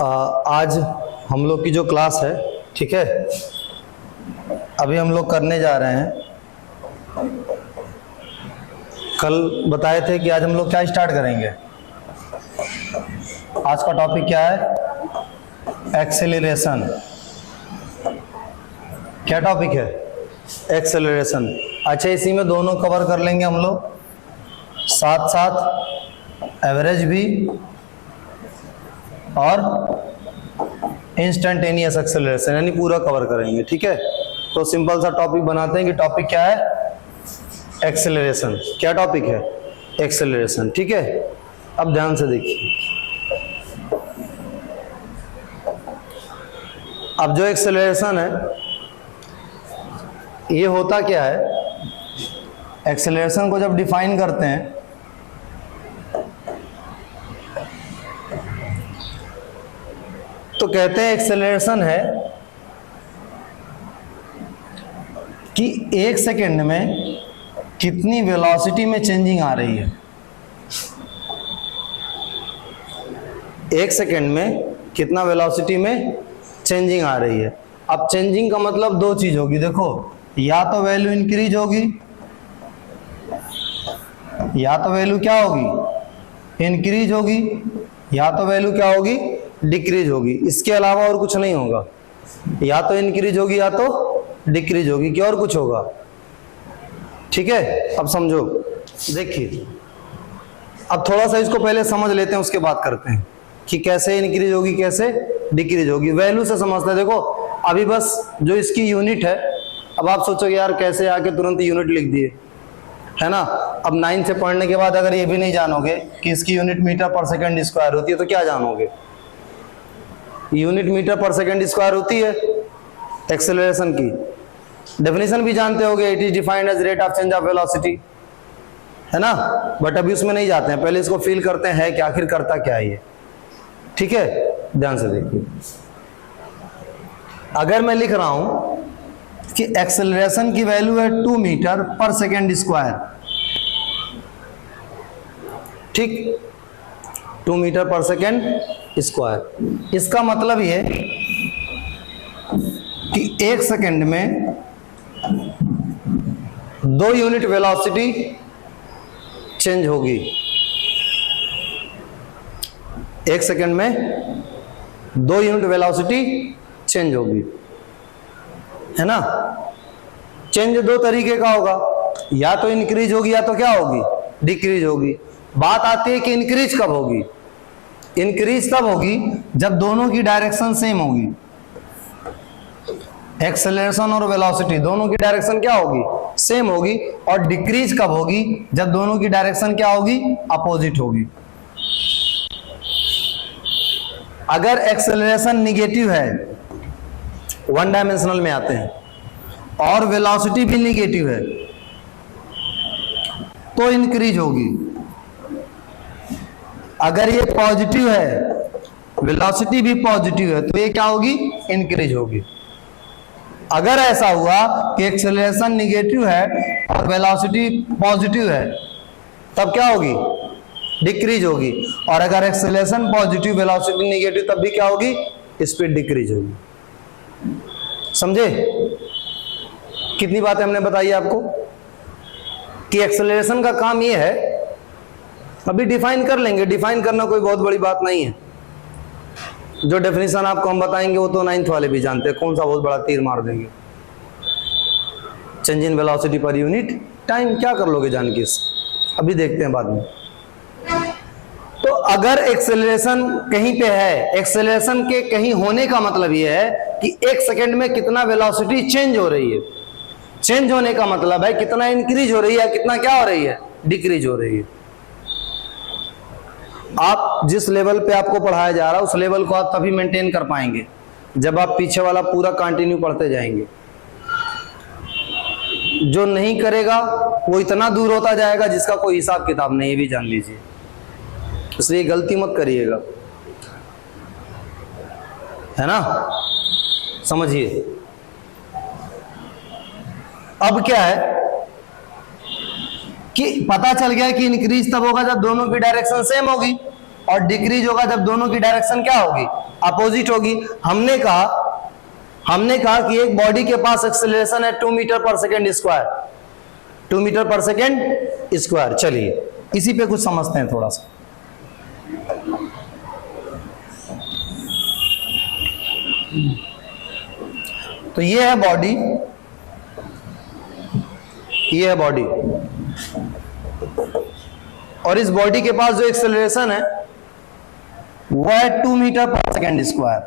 आज हम लोग की जो क्लास है, ठीक है, अभी हम लोग करने जा रहे हैं। कल बताए थे कि आज हम लोग क्या स्टार्ट करेंगे। आज का टॉपिक क्या है? एक्सेलरेशन। क्या टॉपिक है? एक्सेलरेशन। अच्छा, इसी में दोनों कवर कर लेंगे हम लोग, साथ साथ एवरेज भी और इंस्टेंटेनियस एक्सेलरेशन, यानी पूरा कवर करेंगे। ठीक है, तो सिंपल सा टॉपिक बनाते हैं कि टॉपिक क्या है? एक्सेलरेशन। क्या टॉपिक है? एक्सेलरेशन। ठीक है, अब ध्यान से देखिए। अब जो एक्सेलरेशन है, ये होता क्या है? एक्सेलरेशन को जब डिफाइन करते हैं तो कहते हैं एक्सेलरेशन है कि एक सेकेंड में कितनी वेलोसिटी में चेंजिंग आ रही है। एक सेकेंड में कितना वेलोसिटी में चेंजिंग आ रही है। अब चेंजिंग का मतलब दो चीज होगी। देखो, या तो वैल्यू इंक्रीज होगी, या तो वैल्यू क्या होगी? इंक्रीज होगी, या तो वैल्यू क्या होगी? डिक्रीज होगी। इसके अलावा और कुछ नहीं होगा। या तो इंक्रीज होगी या तो डिक्रीज होगी, कि और कुछ होगा? ठीक है, अब समझो। देखिए, अब थोड़ा सा इसको पहले समझ लेते हैं, उसके बाद करते हैं कि कैसे इंक्रीज होगी, कैसे डिक्रीज होगी। वैल्यू से समझते हैं। देखो, अभी बस जो इसकी यूनिट है, अब आप सोचोगे यार कैसे आके तुरंत यूनिट लिख दिए, है ना। अब 9 से पढ़ने के बाद अगर ये भी नहीं जानोगे कि इसकी unit metre per second square होती है, तो क्या जानोगे? Unit metre per second square होती है एक्सेलरेशन की। डेफिनेशन भी जानते होगे, it is defined as rate of change of velocity, है ना। बट अभी उसमें नहीं जाते हैं, पहले इसको फील करते हैं कि आखिर करता क्या है ये। ठीक है, ध्यान से देखिए। अगर मैं लिख रहा हूं कि एक्सेलरेशन की वैल्यू है 2 मीटर पर सेकेंड स्क्वायर, ठीक, 2 मीटर पर सेकेंड स्क्वायर। इसका मतलब ये कि एक सेकेंड में 2 यूनिट वेलोसिटी चेंज होगी। एक सेकेंड में 2 यूनिट वेलोसिटी चेंज होगी, है ना। चेंज दो तरीके का होगा, या तो इंक्रीज होगी या तो क्या होगी? डिक्रीज होगी। बात आती है कि इंक्रीज कब होगी? इंक्रीज तब होगी जब दोनों की डायरेक्शन सेम होगी। एक्सेलरेशन और वेलोसिटी दोनों की डायरेक्शन क्या होगी? सेम होगी। और डिक्रीज कब होगी? जब दोनों की डायरेक्शन क्या होगी? अपोजिट होगी। अगर एक्सेलरेशन निगेटिव है, वन डायमेंशनल में आते हैं, और वेलोसिटी भी निगेटिव है, तो इंक्रीज होगी। अगर ये पॉजिटिव है, वेलोसिटी भी पॉजिटिव है, तो ये क्या होगी? इंक्रीज होगी। अगर ऐसा हुआ कि एक्सेलरेशन निगेटिव है और वेलोसिटी पॉजिटिव है, तब क्या होगी? डिक्रीज होगी। और अगर एक्सेलरेशन पॉजिटिव, वेलोसिटी निगेटिव, तब भी क्या होगी? स्पीड डिक्रीज होगी। समझे? कितनी बातें हमने बताई आपको कि एक्सेलरेशन का काम ये है। अभी डिफाइन कर लेंगे, डिफाइन करना कोई बहुत बड़ी बात नहीं है। जो डेफिनेशन आपको हम बताएंगे वो तो 9th वाले भी जानते हैं, कौन सा बहुत बड़ा तीर मार देंगे। Change in velocity per unit time, क्या कर लोगे जान के? अभी देखते हैं बाद में। तो अगर एक्सेलरेशन कहीं पे है, एक्सेलरेशन के कहीं होने का मतलब यह है कि एक सेकेंड में कितना वेलोसिटी चेंज हो रही है। चेंज होने का मतलब है कितना इंक्रीज हो रही है, कितना क्या हो रही है? डिक्रीज हो रही है। आप जिस लेवल पे आपको पढ़ाया जा रहा है, उस लेवल को आप तभी मेंटेन कर पाएंगे जब आप पीछे वाला पूरा कंटिन्यू पढ़ते जाएंगे। जो नहीं करेगा वो इतना दूर होता जाएगा जिसका कोई हिसाब किताब नहीं, ये भी जान लीजिए। इसलिए गलती मत करिएगा, है ना। समझिए। अब क्या है कि पता चल गया कि इंक्रीज तब होगा जब दोनों की डायरेक्शन सेम होगी। और डिक्रीज होगा जब दोनों की डायरेक्शन क्या होगी, अपोजिट होगी। हमने कहा कि एक बॉडी के पास एक्सेलरेशन है 2 metre per second square, 2 metre per second square. चलिए इसी पे कुछ समझते हैं थोड़ा सा। तो ये है बॉडी, ये है बॉडी, और इस बॉडी के पास जो एक्सेलरेशन है वो है 2 मीटर पर सेकेंड स्क्वायर,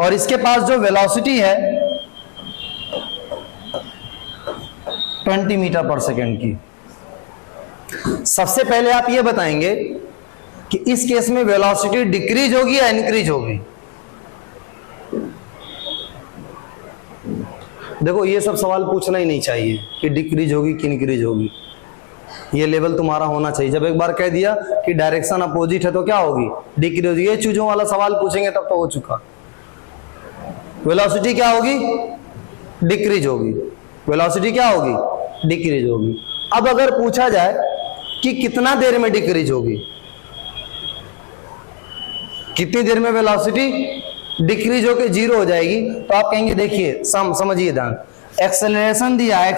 और इसके पास जो वेलोसिटी है 20 मीटर पर सेकेंड की। सबसे पहले आप ये बताएंगे कि इस केस में वेलोसिटी डिक्रीज होगी या इंक्रीज होगी। देखो ये सब सवाल पूछना ही नहीं चाहिए कि डिक्रीज होगी कि इंक्रीज होगी, ये लेवल तुम्हारा होना चाहिए। जब एक बार कह दिया कि डायरेक्शन अपोजिट है तो क्या होगी, डिक्रीज होगी। ये चीजों वाला सवाल पूछेंगे तब तो हो चुका। वेलोसिटी क्या होगी, डिक्रीज होगी। वेलोसिटी क्या होगी, डिक्रीज होगी। अब अगर पूछा जाए कि कितना देर में डिक्रीज होगी, कितनी देर में वेलोसिटी डिक्रीज होकर 0 हो जाएगी, तो आप कहेंगे देखिए समझिए ध्यान, एक्सेलरेशन दिया है,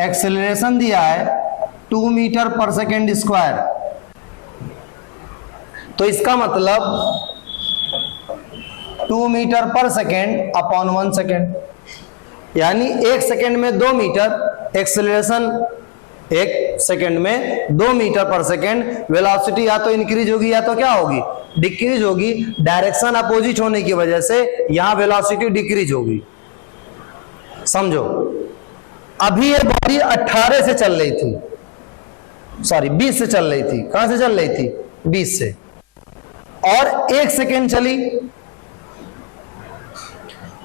एक्सेलरेशन दिया है 2 मीटर पर सेकेंड स्क्वायर, तो इसका मतलब 2 metre per second upon 1 second, यानी 1 सेकेंड में 2 मीटर एक्सेलरेशन, 1 सेकेंड में 2 मीटर पर सेकेंड। वेलोसिटी या तो इंक्रीज होगी या तो क्या होगी, डिक्रीज होगी। डायरेक्शन अपोजिट होने की वजह से यहां वेलोसिटी डिक्रीज होगी। समझो, अभी ये बॉडी 18 से चल रही थी, सॉरी 20 से चल रही थी। कहां से चल रही थी, 20 से, और 1 सेकेंड चली,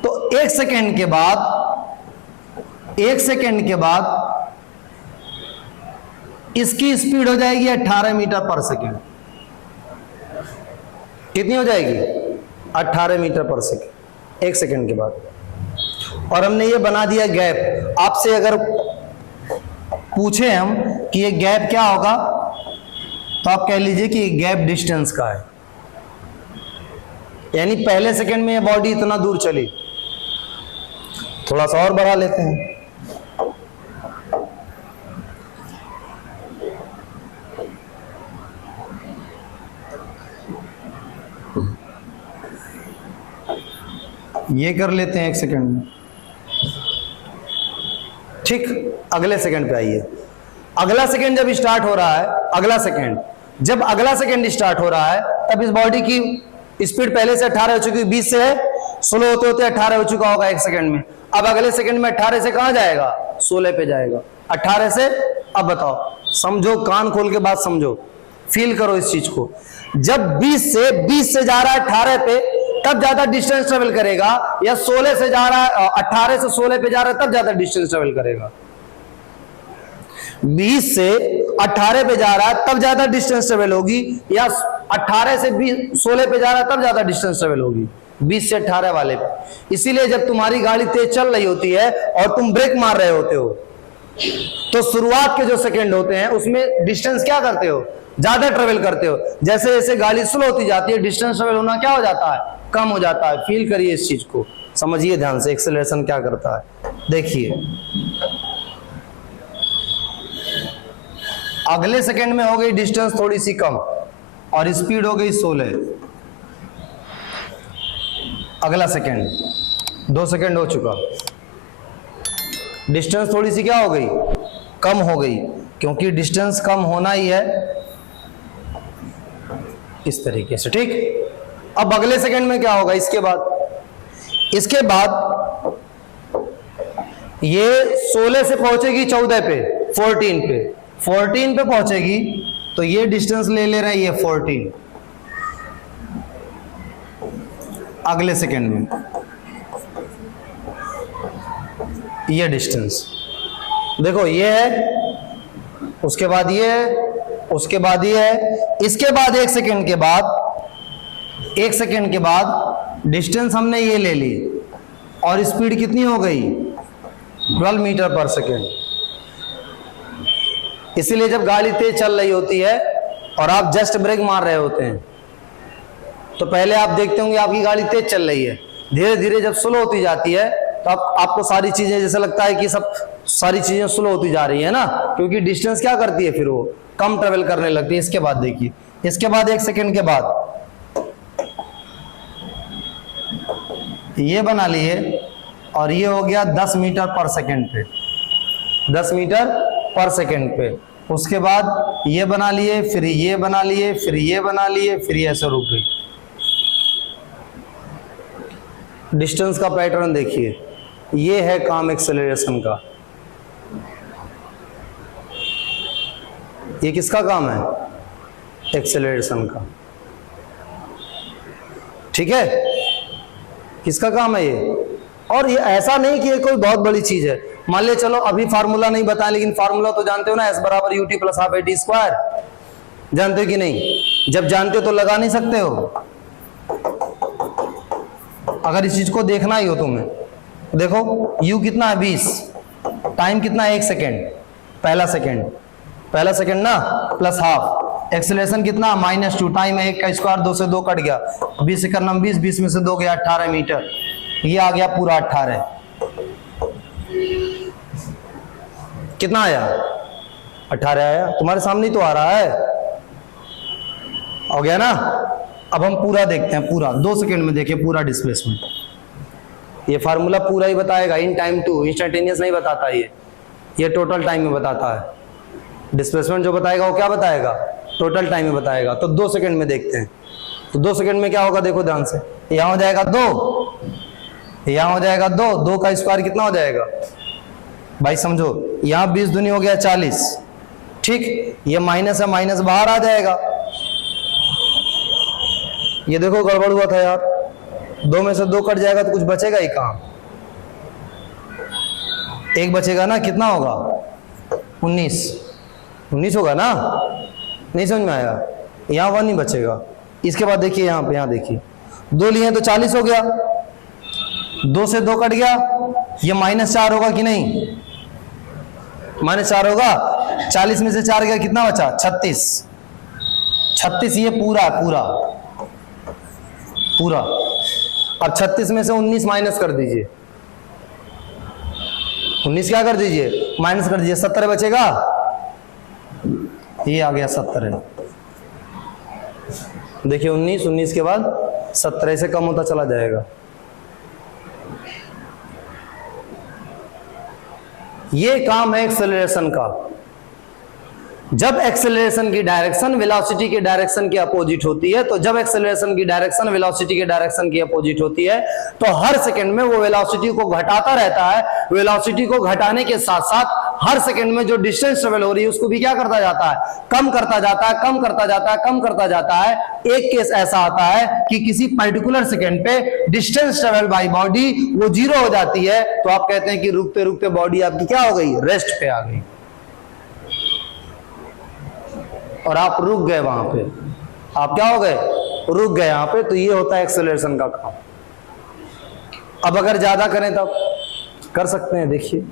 तो 1 सेकेंड के बाद इसकी स्पीड हो जाएगी 18 मीटर पर सेकेंड। कितनी हो जाएगी, 18 मीटर पर सेकेंड 1 सेकेंड के बाद। और हमने ये बना दिया गैप। आपसे अगर पूछे हम कि ये गैप क्या होगा, तो आप कह लीजिए कि गैप डिस्टेंस का है, यानी पहले सेकेंड में ये बॉडी इतना दूर चली। थोड़ा सा और बढ़ा लेते हैं, ये कर लेते हैं 1 सेकेंड में। ठीक, अगले सेकंड पे आइए। अगला सेकंड जब स्टार्ट हो रहा है, अगला सेकंड स्टार्ट हो रहा है, तब इस बॉडी की स्पीड पहले से 18 हो चुकी है, 20 से है, स्लो होते होते 18 हो चुका होगा 1 सेकंड में। अब अगले सेकंड में 18 से कहां जाएगा, 16 पे जाएगा। 18 से, अब बताओ, समझो, कान खोल के बात समझो, फील करो इस चीज को। जब 20 से जा रहा है 18 पे, तब ज्यादा डिस्टेंस ट्रेवल करेगा, या 16 से जा रहा है, 18 से 16 पे जा रहा है, तब ज्यादा डिस्टेंस ट्रेवल करेगा। 20 से 18 पे जा रहा है तब ज्यादा डिस्टेंस ट्रेवल होगी, या 18 से 16 पे जा रहा है तब ज्यादा डिस्टेंस ट्रेवल होगी, 20 से 18 वाले पे। इसीलिए जब तुम्हारी गाड़ी तेज चल रही होती है और तुम ब्रेक मार रहे होते हो, तो शुरुआत के जो सेकंड होते हैं उसमें डिस्टेंस क्या करते हो, ज्यादा ट्रेवल करते हो। जैसे जैसे गाड़ी स्लो होती जाती है, डिस्टेंस ट्रेवल होना क्या हो जाता है, कम हो जाता है। फील करिए इस चीज को, समझिए ध्यान से एक्सेलरेशन क्या करता है। देखिए, अगले सेकंड में हो गई डिस्टेंस थोड़ी सी कम और स्पीड हो गई 16। अगला सेकंड, 2 सेकंड हो चुका, डिस्टेंस थोड़ी सी क्या हो गई, कम हो गई, क्योंकि डिस्टेंस कम होना ही है इस तरीके से। ठीक, अब अगले सेकंड में क्या होगा, इसके बाद ये 16 से पहुंचेगी 14 पे, 14 पे पहुंचेगी, तो ये डिस्टेंस ले रहा है ये 14। अगले सेकंड में ये डिस्टेंस देखो, ये है, उसके बाद ये है, उसके बाद ये है, इसके बाद 1 सेकंड के बाद डिस्टेंस हमने ये ले ली, और स्पीड कितनी हो गई, 12 मीटर पर सेकेंड। इसीलिए जब गाड़ी तेज चल रही होती है और आप जस्ट ब्रेक मार रहे होते हैं तो पहले आप देखते होंगे आपकी गाड़ी तेज चल रही है, धीरे धीरे जब स्लो होती जाती है तो आपको सारी चीजें जैसे लगता है कि सब सारी चीजें स्लो होती जा रही है ना, क्योंकि डिस्टेंस क्या करती है फिर वो कम ट्रेवल करने लगती है। इसके बाद देखिए, इसके बाद 1 सेकेंड के बाद ये बना लिए और ये हो गया 10 मीटर पर सेकेंड पे, 10 मीटर पर सेकेंड पे। उसके बाद ये बना लिए, फिर ये बना लिए, फिर ये बना लिए, फिर ये ऐसे रुक गई। डिस्टेंस का पैटर्न देखिए, ये है काम एक्सेलरेशन का। ये किसका काम है? एक्सेलरेशन का। ठीक है, किसका काम है ये? और ये ऐसा नहीं कि ये कोई बहुत बड़ी चीज है। मान ले चलो अभी फार्मूला नहीं बताया, लेकिन फार्मूला तो जानते हो ना, S बराबर UT plus half AT square. जानते हो कि नहीं? जब जानते हो तो लगा नहीं सकते हो। अगर इस चीज को देखना ही हो तुम्हें, देखो U कितना है 20, टाइम कितना है 1 सेकेंड, पहला सेकेंड ना, प्लस हाफ। एक्सेलरेशन कितना -2, टाइम है 1 का स्क्वायर, 2 से 2 कट गया, 20 से करना 20, 20 में से 2 गया 18 मीटर। ये आ गया पूरा 18। कितना आया? 18 आया। तुम्हारे सामने तो आ रहा है, हो गया ना। अब हम पूरा देखते हैं, पूरा 2 सेकेंड में देखिए पूरा डिस्प्लेसमेंट। ये फार्मूला पूरा ही बताएगा, इन टाइम टू, इंस्टेंटेनियस नहीं बताता ये टोटल टाइम में बताता है। डिस्प्लेसमेंट जो बताएगा वो क्या बताएगा? टोटल टाइम में बताएगा। तो 2 सेकेंड में देखते हैं। तो 2 सेकेंड में क्या होगा देखो ध्यान से, यहां हो जाएगा 2, यहां हो जाएगा 2, 2 का स्क्वायर कितना हो जाएगा भाई समझो, यहां 20 दूनी हो गया 40। ठीक, ये माइनस है, माइनस बाहर आ जाएगा। ये देखो गड़बड़ हुआ था यार, 2 में से 2 कट जाएगा तो कुछ बचेगा ही कहां? 1 बचेगा ना, कितना होगा? 19 होगा ना। नहीं समझ में आया? यहाँ 1 ही बचेगा। इसके बाद देखिए यहाँ पे, यहाँ देखिए 2 लिए तो 40 हो गया, 2 से 2 कट गया, ये -4 होगा कि नहीं? -4 होगा। 40 में से 4 गया, कितना बचा? 36। ये पूरा अब 36 में से 19 माइनस कर दीजिए, 19 क्या कर दीजिए? माइनस कर दीजिए, 17 बचेगा। ये आ गया 17। देखिए 19 के बाद 17 से कम होता चला जाएगा। ये काम है एक्सेलरेशन का। जब एक्सेलरेशन की डायरेक्शन वेलोसिटी के डायरेक्शन के अपोजिट होती है, तो जब एक्सेलरेशन की डायरेक्शन वेलोसिटी के डायरेक्शन के अपोजिट होती है तो हर सेकंड में वो वेलोसिटी को घटाता रहता है। वेलोसिटी को घटाने के साथ साथ हर सेकंड में जो डिस्टेंस ट्रेवल हो रही है उसको भी क्या करता जाता है? कम करता जाता है, कम करता जाता है, कम करता जाता है। एक केस ऐसा आता है कि किसी पर्टिकुलर सेकंड पे डिस्टेंस ट्रेवल बाय बॉडी वो 0 हो जाती है, तो आप कहते हैं कि रुकते रुकते बॉडी आपकी क्या हो गई? रेस्ट पे आ गई, और आप रुक गए वहां पे। आप क्या हो गए? रुक गए यहां पे। तो ये होता है एक्सेलरेशन का काम। अब अगर ज्यादा करें तब कर सकते हैं, देखिए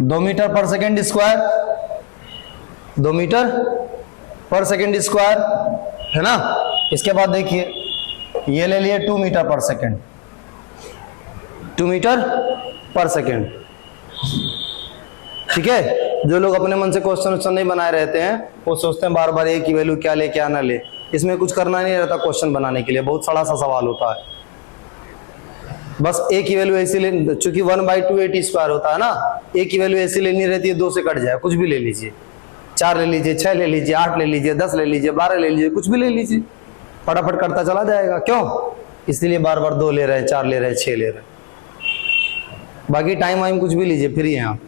दो metre per second square, 2 metre per second square है ना। इसके बाद देखिए ये ले लिए 2 metre per second, 2 metre per second. ठीक है, जो लोग अपने मन से क्वेश्चन नहीं बनाए रहते हैं वो सोचते हैं बार बार ए की वैल्यू क्या ले क्या ना ले। इसमें कुछ करना नहीं रहता क्वेश्चन बनाने के लिए, बहुत सड़ा सा सवाल होता है। बस ए की वैल्यू ऐसी ले, चूंकि 1/2 AT स्क्वायर होता है ना, ए की वैल्यू ऐसी लेनी रहती है, 2 से कट जाए, कुछ भी ले लीजिए, 4 ले लीजिए, 6 ले लीजिए, 8 ले लीजिए, 10 ले लीजिए, 12 ले लीजिए, कुछ भी ले लीजिए, फटाफट करता चला जाएगा। क्यों? इसलिए बार बार 2 ले रहे हैं, 4 ले रहे हैं, 6 ले रहे हैं। बाकी टाइम वाइम कुछ भी लीजिए, फ्री है आप।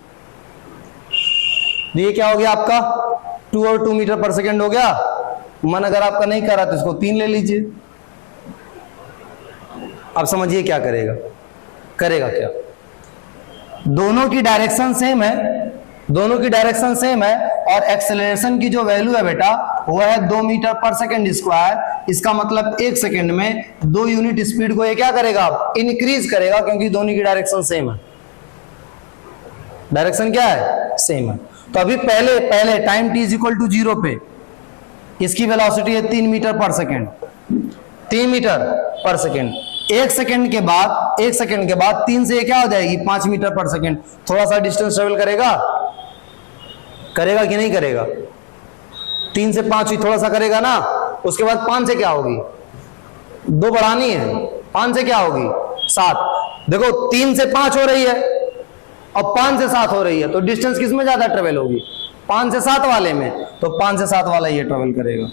ये क्या हो गया आपका? 2 और 2 मीटर पर सेकेंड हो गया। मन अगर आपका नहीं कर रहा तो इसको 3 ले लीजिए। अब समझिए क्या करेगा क्या? दोनों की डायरेक्शन सेम है, दोनों की डायरेक्शन सेम है, और एक्सेलरेशन की जो वैल्यू है बेटा वो है 2 मीटर पर सेकेंड स्क्वायर इसका मतलब 1 सेकेंड में 2 यूनिट स्पीड को ये क्या करेगा, इंक्रीज करेगा, क्योंकि दोनों की डायरेक्शन सेम है। डायरेक्शन क्या है, सेम है। तो अभी पहले time t is equal to 0 पे इसकी वेलोसिटी है 3 metre per second, 3 metre per second. 1 second के बाद 3 से क्या हो जाएगी, 5 मीटर पर सेकेंड। थोड़ा सा डिस्टेंस ट्रेवल करेगा कि नहीं करेगा, 3 से 5 ही थोड़ा सा करेगा ना। उसके बाद 5 से क्या होगी, 2 बढ़ानी है, 5 से क्या होगी, 7। देखो 3 से 5 हो रही है और 5 से 7 हो रही है, तो डिस्टेंस किस में ज्यादा ट्रेवल होगी, 5 से 7 वाले में। तो 5 से 7 वाला ये ट्रेवल करेगा,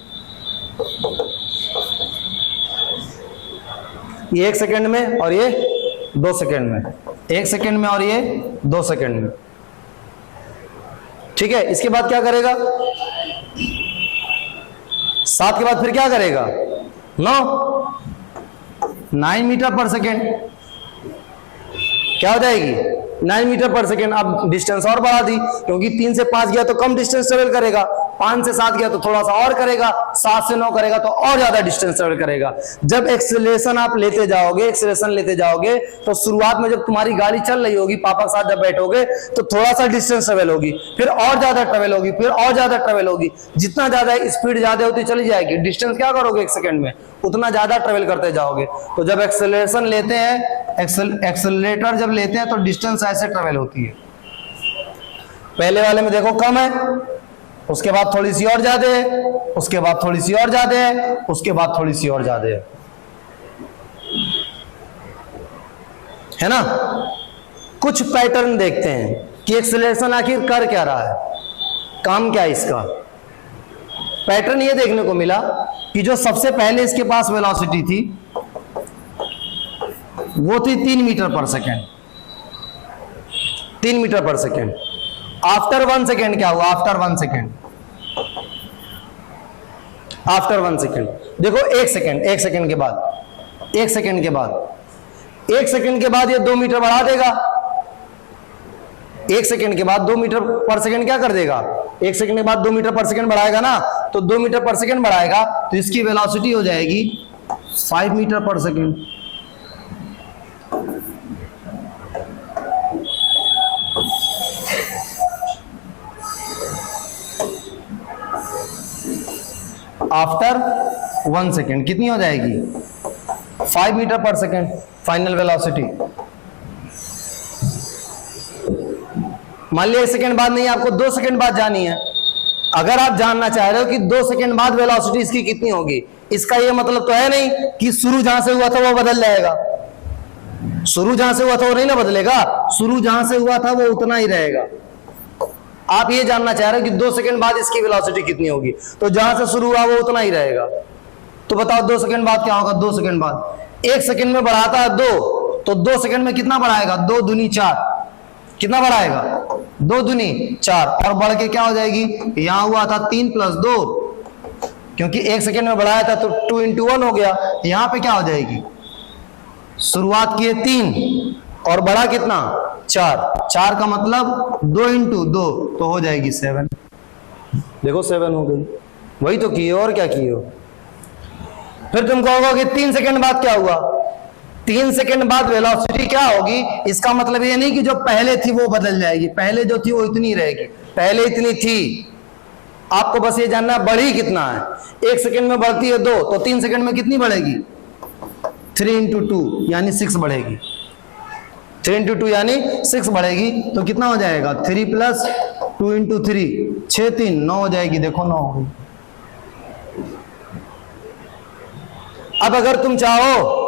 ये 1 सेकेंड में और ये 2 सेकेंड में, 1 सेकेंड में और ये 2 सेकेंड में। ठीक है, इसके बाद क्या करेगा, 7 के बाद फिर क्या करेगा, 9 मीटर पर सेकेंड क्या हो जाएगी, 9 मीटर पर सेकेंड। अब डिस्टेंस और बढ़ा दी, क्योंकि 3 से 5 गया तो कम डिस्टेंस ट्रेवल करेगा, 5 से 7 गया तो थोड़ा सा और करेगा, 7 से 9 करेगा तो और ज्यादा डिस्टेंस ट्रेवल करेगा। जब एक्सेलरेशन आप लेते जाओगे, तो शुरुआत में जब तुम्हारी गाड़ी चल रही होगी, पापा के साथ जब बैठोगे तो थोड़ा सा डिस्टेंस ट्रेवल होगी, फिर और ज्यादा ट्रेवल होगी, फिर और ज्यादा ट्रेवल होगी। जितना ज्यादा स्पीड ज्यादा होती चली जाएगी, डिस्टेंस क्या करोगे 1 सेकेंड में, उतना ज्यादा ट्रेवल करते जाओगे। तो जब एक्सेलरेशन लेते हैं, एक्सेलरेटर जब लेते हैं तो डिस्टेंस ऐसे ट्रेवल होती है। पहले वाले में देखो कम है, उसके बाद थोड़ी सी और ज्यादा है, उसके बाद थोड़ी सी और ज्यादा है, उसके बाद थोड़ी सी और ज्यादा है ना। कुछ पैटर्न देखते हैं कि एक्सेलरेशन आखिर कर क्या रहा है, काम क्या है इसका। पैटर्न ये देखने को मिला कि जो सबसे पहले इसके पास वेलोसिटी थी वो थी 3 metre per second, 3 metre per second. After 1 second क्या हुआ, आफ्टर 1 सेकेंड देखो 1 सेकेंड के बाद 1 सेकेंड के बाद ये 2 मीटर बढ़ा देगा। 1 सेकेंड के बाद 2 मीटर पर सेकेंड क्या कर देगा, 1 सेकेंड के बाद 2 मीटर पर सेकेंड बढ़ाएगा ना, तो 2 मीटर पर सेकेंड बढ़ाएगा तो इसकी वेलोसिटी हो जाएगी 5 metre per second. After 1 second कितनी हो जाएगी, 5 metre per second final velocity. मान लिया 1 सेकेंड बाद नहीं, आपको 2 सेकेंड बाद जानी है। अगर आप जानना चाह रहे हो कि 2 सेकेंड बाद वेलोसिटी इसकी कितनी होगी, इसका ये मतलब तो है नहीं कि शुरू जहां से हुआ था वो बदल जाएगा। शुरू जहां से हुआ था वो नहीं ना बदलेगा, शुरू जहां से हुआ था वो उतना ही रहेगा। आप ये जानना चाह रहे हो कि 2 सेकेंड बाद इसकी वेलोसिटी कितनी होगी, तो जहां से शुरू हुआ वो उतना ही रहेगा। तो बताओ 2 सेकेंड बाद क्या होगा, 2 सेकेंड बाद 1 सेकेंड में बढ़ाता है 2, तो 2 सेकेंड में कितना बढ़ाएगा, 2 दूनी 4, कितना बढ़ाएगा, 2 दूनी 4, और बढ़ के क्या हो जाएगी, यहां हुआ था 3 + 2, क्योंकि 1 सेकेंड में बढ़ाया था तो 2 × 1 हो गया। यहां पे क्या हो जाएगी, शुरुआत की 3 और बढ़ा कितना 4 का मतलब 2 × 2 तो हो जाएगी 7। देखो 7 हो गई, वही तो किए और क्या किए हो। फिर तुम कहोगे कि 3 सेकेंड बाद क्या हुआ, 3 सेकेंड बाद वेलोसिटी क्या होगी, इसका मतलब ये नहीं कि जो पहले थी वो बदल जाएगी, पहले जो थी वो इतनी रहेगी, पहले इतनी थी। आपको बस ये जानना बढ़ी कितना है। 1 सेकेंड में बढ़ती है 2, तो 3 सेकेंड में कितनी बढ़ेगी, 3 × 2 यानी 6 बढ़ेगी, 3 × 2 यानी 6 बढ़ेगी। तो कितना हो जाएगा, 3 + 2 × 3 6 3 9 हो जाएगी। देखो 9 हो गई। अब अगर तुम चाहो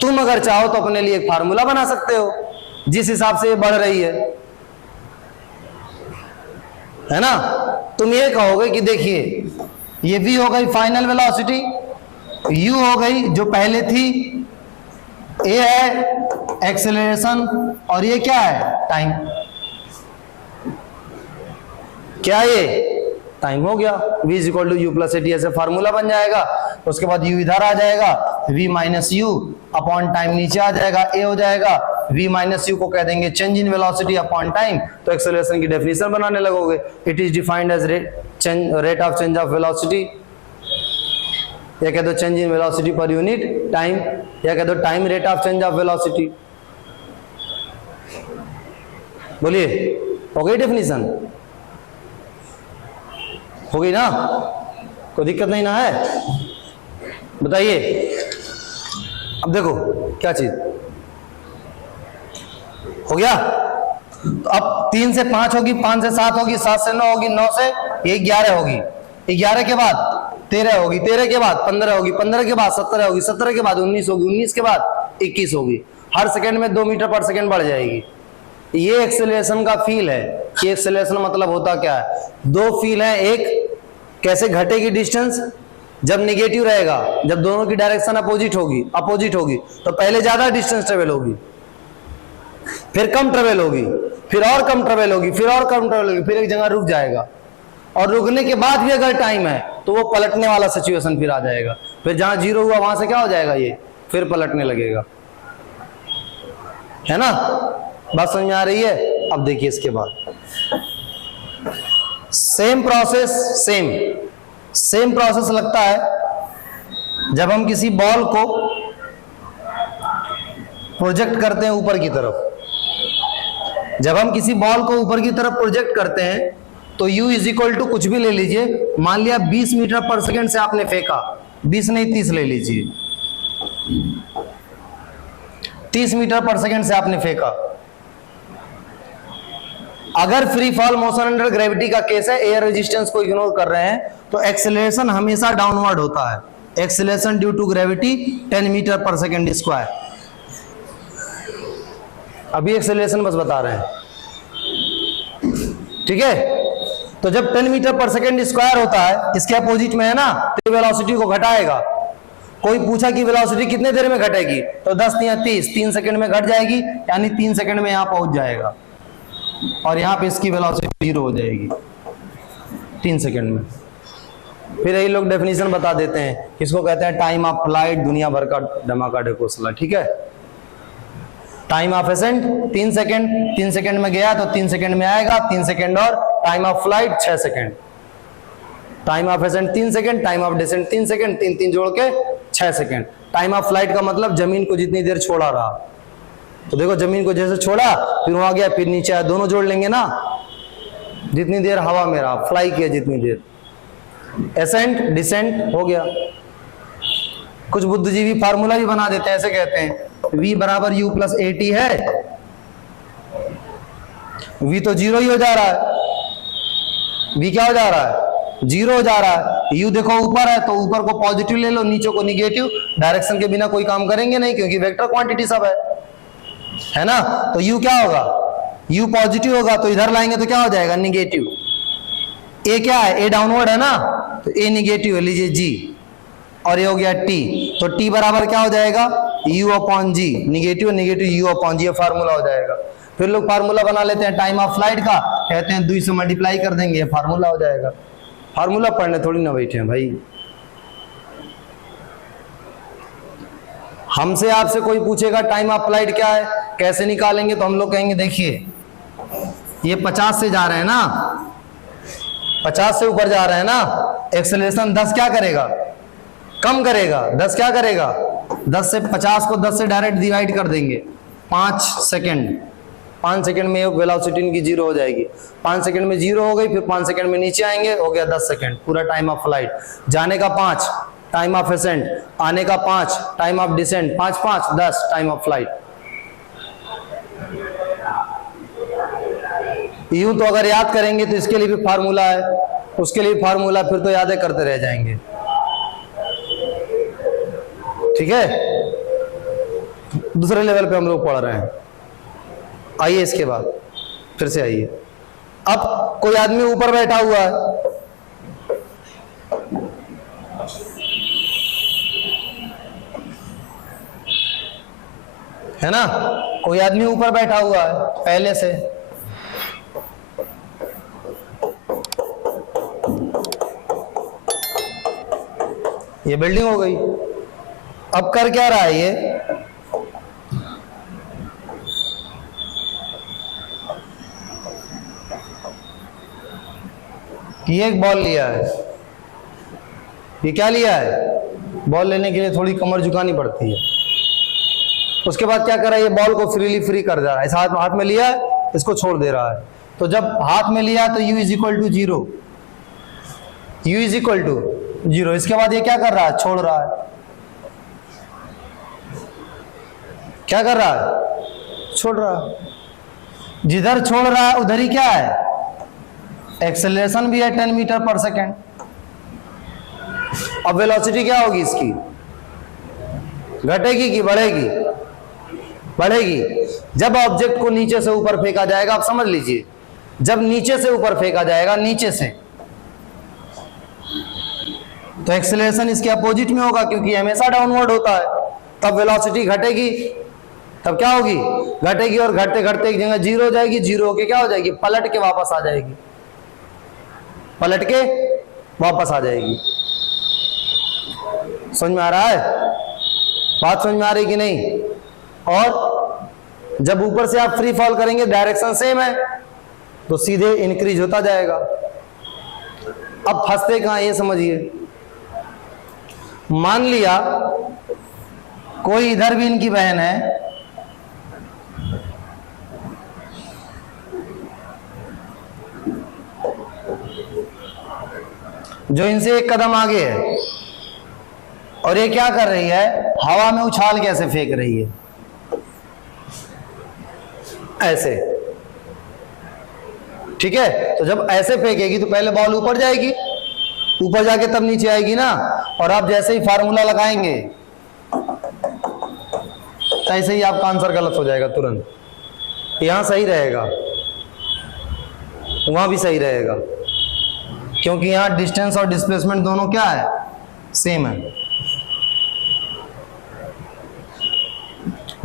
तो अपने लिए एक फार्मूला बना सकते हो जिस हिसाब से ये बढ़ रही है ना। तुम ये कहोगे कि देखिए ये v हो गई फाइनल वेलोसिटी, u हो गई जो पहले थी, a है एक्सेलरेशन, और ये क्या है, टाइम। क्या ये टाइम हो गया। v = u + at ऐसे फार्मूला बन जाएगा। उसके बाद u इधर आ जाएगा, v - u अपॉन टाइम नीचे आ जाएगा, a हो जाएगा। v - u को कह देंगे change in velocity upon time, तो एक्सेलरेशन की डेफिनेशन बनाने लगोगे। It is defined as rate of change of velocity. या कह दो change in velocity per unit time, या कह दो time rate of change of velocity. बोलिए, हो गई डेफिनेशन? हो गई ना? कोई दिक्कत नहीं ना है? बताइए। अब देखो क्या चीज हो गया। तो अब 3 से 5 होगी, 5 से 7 होगी, 7 से 9 होगी, 9 से ये 11 होगी, 11 के बाद 13 होगी, 13 के बाद 15 होगी, 15 के बाद 17 होगी, 17 के बाद 19 होगी, 19 के बाद 21 होगी। हर सेकंड में 2 मीटर पर सेकंड बढ़ जाएगी। ये एक्सेलरेशन का फील है। कि एक्सेलरेशन मतलब होता क्या है? दो फील है, एक कैसे घटेगी डिस्टेंस जब निगेटिव रहेगा, जब दोनों की डायरेक्शन अपोजिट होगी तो पहले ज्यादा डिस्टेंस ट्रेवल होगी, फिर कम ट्रेवल होगी, फिर और कम ट्रेवल होगी, फिर और कम ट्रेवल होगी, फिर एक जगह रुक जाएगा, और रुकने के बाद भी अगर टाइम है तो वो पलटने वाला सिचुएशन फिर आ जाएगा। फिर जहां 0 हुआ वहां से क्या हो जाएगा? ये फिर पलटने लगेगा, है ना? बात समझ में आ रही है? अब देखिए इसके बाद सेम प्रोसेस लगता है जब हम किसी बॉल को प्रोजेक्ट करते हैं ऊपर की तरफ। जब हम किसी बॉल को ऊपर की तरफ प्रोजेक्ट करते हैं तो u इज इक्वल टू कुछ भी ले लीजिए, मान लिया 20 मीटर पर सेकंड से आपने फेंका, 20 नहीं 30 ले लीजिए, 30 मीटर पर सेकंड से आपने फेंका। अगर free fall motion under gravity का केस है, एयर रेजिस्टेंस को इग्नोर कर रहे हैं, तो एक्सेलरेशन हमेशा डाउनवर्ड होता है। Acceleration due to gravity 10 metre per second square. अभी एक्सेलरेशन बस बता रहे हैं, ठीक है? तो जब 10 मीटर पर सेकंड स्क्वायर होता है, इसके अपोजिट में है ना, तो वेलोसिटी को घटाएगा। कोई पूछा कि वेलोसिटी कितने देर में घटेगी, तो 10 या 30, 3 सेकंड में घट जाएगी, यानी 3 सेकंड में यहां पहुंच जाएगा, और यहां पे इसकी वेलोसिटी 0 हो जाएगी 3 सेकंड में। फिर यही लोग डेफिनेशन बता देते हैं, इसको कहते हैं टाइम ऑफ फ्लाइट, दुनिया भर का धमाका ढकोसला, ठीक है? Time of ascent 3 second, 3 second में गया तो 3 सेकंड में आएगा, 3 सेकंड और time of flight 6 second. Time of ascent 3 second, time of descent 3 second, 3 जोड़ के 6 सेकंड। टाइम ऑफ फ्लाइट का मतलब जमीन को जितनी देर छोड़ा रहा, तो देखो जमीन को जैसे छोड़ा फिर वहां गया फिर नीचे आया, दोनों जोड़ लेंगे ना, जितनी देर हवा में रहा, फ्लाई किया जितनी देर। एसेंट डिसेंट हो गया। कुछ बुद्धिजीवी फार्मूला भी बना देते हैं, ऐसे कहते हैं v बराबर u प्लस at है, v तो 0 ही हो जा रहा है, v क्या हो जा रहा है? 0 हो जा रहा है। u देखो ऊपर है तो ऊपर को पॉजिटिव ले लो, नीचे को निगेटिव, डायरेक्शन के बिना कोई काम करेंगे नहीं क्योंकि वेक्टर क्वांटिटी सब है ना? तो u क्या होगा? u पॉजिटिव होगा तो इधर लाएंगे तो क्या हो जाएगा? निगेटिव। a क्या है? a डाउनवर्ड है ना, तो a निगेटिव है, लीजिए g, और ये हो गया t, तो t बराबर क्या हो जाएगा? u upon g, negative negative u upon g, ये फार्मूला हो जाएगा। फिर लोग फार्मूला बना लेते हैं टाइम ऑफ फ्लाइट का, कहते हैं 2 से मल्टीप्लाई कर देंगे, फार्मूला हो जाएगा। फार्मूला पढ़ने थोड़ी ना बैठे हैं भाई। हमसे आपसे कोई पूछेगा टाइम ऑफ फ्लाइट क्या है, कैसे निकालेंगे, तो हम लोग कहेंगे देखिए ये 50 से जा रहे हैं ना, 50 से ऊपर जा रहे हैं ना, एक्सेलरेशन 10 क्या करेगा? कम करेगा। 10 क्या करेगा? 10 से 50 को 10 से डायरेक्ट डिवाइड कर देंगे, 5 सेकंड। 5 सेकंड में वेलोसिटी इनकी 0 हो जाएगी। 5 सेकंड में 0 हो गई, फिर 5 सेकंड में नीचे आएंगे, हो गया 10 सेकंड, पूरा टाइम ऑफ फ्लाइट। जाने का 5 टाइम ऑफ असेंट, आने का 5 time of descent, 5 5 10 time of flight. यूं तो अगर याद करेंगे तो इसके लिए भी फार्मूला है, उसके लिए भी फार्मूला, फिर तो यादें करते रह जाएंगे, ठीक है? दूसरे लेवल पे हम लोग पढ़ रहे हैं। आइए इसके बाद फिर से आइए। अब कोई आदमी ऊपर बैठा हुआ है ना, कोई आदमी ऊपर बैठा हुआ है पहले से, ये बिल्डिंग हो गई। अब कर क्या रहा है ये एक बॉल लिया है, ये क्या लिया है? बॉल लेने के लिए थोड़ी कमर झुकानी पड़ती है। उसके बाद क्या कर रहा है, ये बॉल को फ्री कर जा रहा है, हाथ में लिया है, इसको छोड़ दे रहा है। तो जब हाथ में लिया तो u is equal to 0, u is equal to 0। इसके बाद ये क्या कर रहा है, छोड़ रहा है। क्या कर रहा है, छोड़ रहा है। जिधर छोड़ रहा है उधर ही क्या है, एक्सेलरेशन भी है 10 मीटर पर सेकेंड। अब वेलोसिटी क्या होगी इसकी, घटेगी कि बढ़ेगी, बढ़ेगी। जब ऑब्जेक्ट को नीचे से ऊपर फेंका जाएगा, आप समझ लीजिए, जब नीचे से ऊपर फेंका जाएगा, नीचे से, तो एक्सेलरेशन इसके अपोजिट में होगा, क्योंकि हमेशा डाउनवर्ड होता है। तब वेलोसिटी घटेगी, तब क्या होगी, घटेगी, और घटते घटते एक जगह 0 हो जाएगी, 0 होके क्या हो जाएगी, पलट के वापस आ जाएगी, पलट के वापस आ जाएगी। समझ में आ रहा है, बात समझ में आ रही कि नहीं। और जब ऊपर से आप फ्री फॉल करेंगे, डायरेक्शन सेम है, तो सीधे इंक्रीज होता जाएगा। अब फंसते कहां, ये समझिए। मान लिया कोई इधर भी इनकी बहन है, जो इनसे एक कदम आगे है, और ये क्या कर रही है, हवा में उछाल के ऐसे फेंक रही है, ऐसे, ठीक है। तो जब ऐसे फेंकेगी तो पहले बॉल ऊपर जाएगी, ऊपर जाके तब नीचे आएगी ना। और आप जैसे ही फार्मूला लगाएंगे, ऐसे ही आपका आंसर गलत हो जाएगा तुरंत। यहां सही रहेगा, वहां भी सही रहेगा, क्योंकि यहां डिस्टेंस और डिस्प्लेसमेंट दोनों क्या है, सेम है।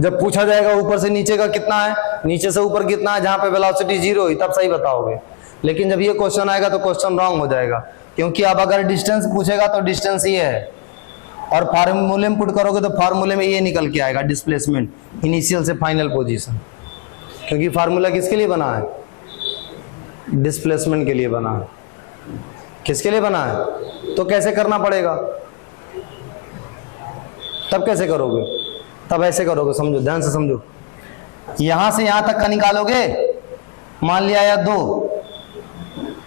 जब पूछा जाएगा ऊपर से नीचे का कितना है, नीचे से ऊपर कितना है, जहां पे वेलोसिटी 0 हुई, तब सही बताओगे। लेकिन जब ये क्वेश्चन आएगा तो क्वेश्चन रॉन्ग हो जाएगा, क्योंकि अब अगर डिस्टेंस पूछेगा तो डिस्टेंस ये है, और फार्मूले में पुट करोगे तो फार्मूले में ये निकल के आएगा, डिस्प्लेसमेंट इनिशियल से फाइनल पोजीशन। क्योंकि फार्मूला किसके लिए बना है, डिस्प्लेसमेंट के लिए बना है। किसके लिए बना है, तो कैसे करना पड़ेगा, तब कैसे करोगे, तब ऐसे करोगे, समझो, ध्यान से समझो। यहां से यहां तक का निकालोगे, मान लिया आया 2,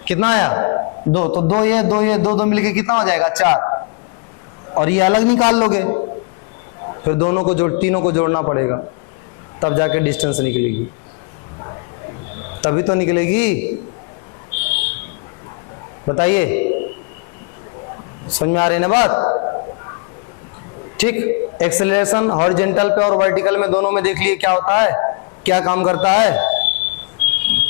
कितना आया 2, तो 2 ये 2 ये 2 2 मिलके कितना हो जाएगा 4, और ये अलग निकाल लोगे, फिर दोनों को तीनों को जोड़ना पड़ेगा, तब जाके डिस्टेंस निकलेगी, तभी तो निकलेगी। बताइए, समझ में आ रही है ना बात, ठीक। एक्सेलरेशन हॉरिजॉन्टल पे और वर्टिकल में, दोनों में देख लिए क्या होता है, क्या काम करता है,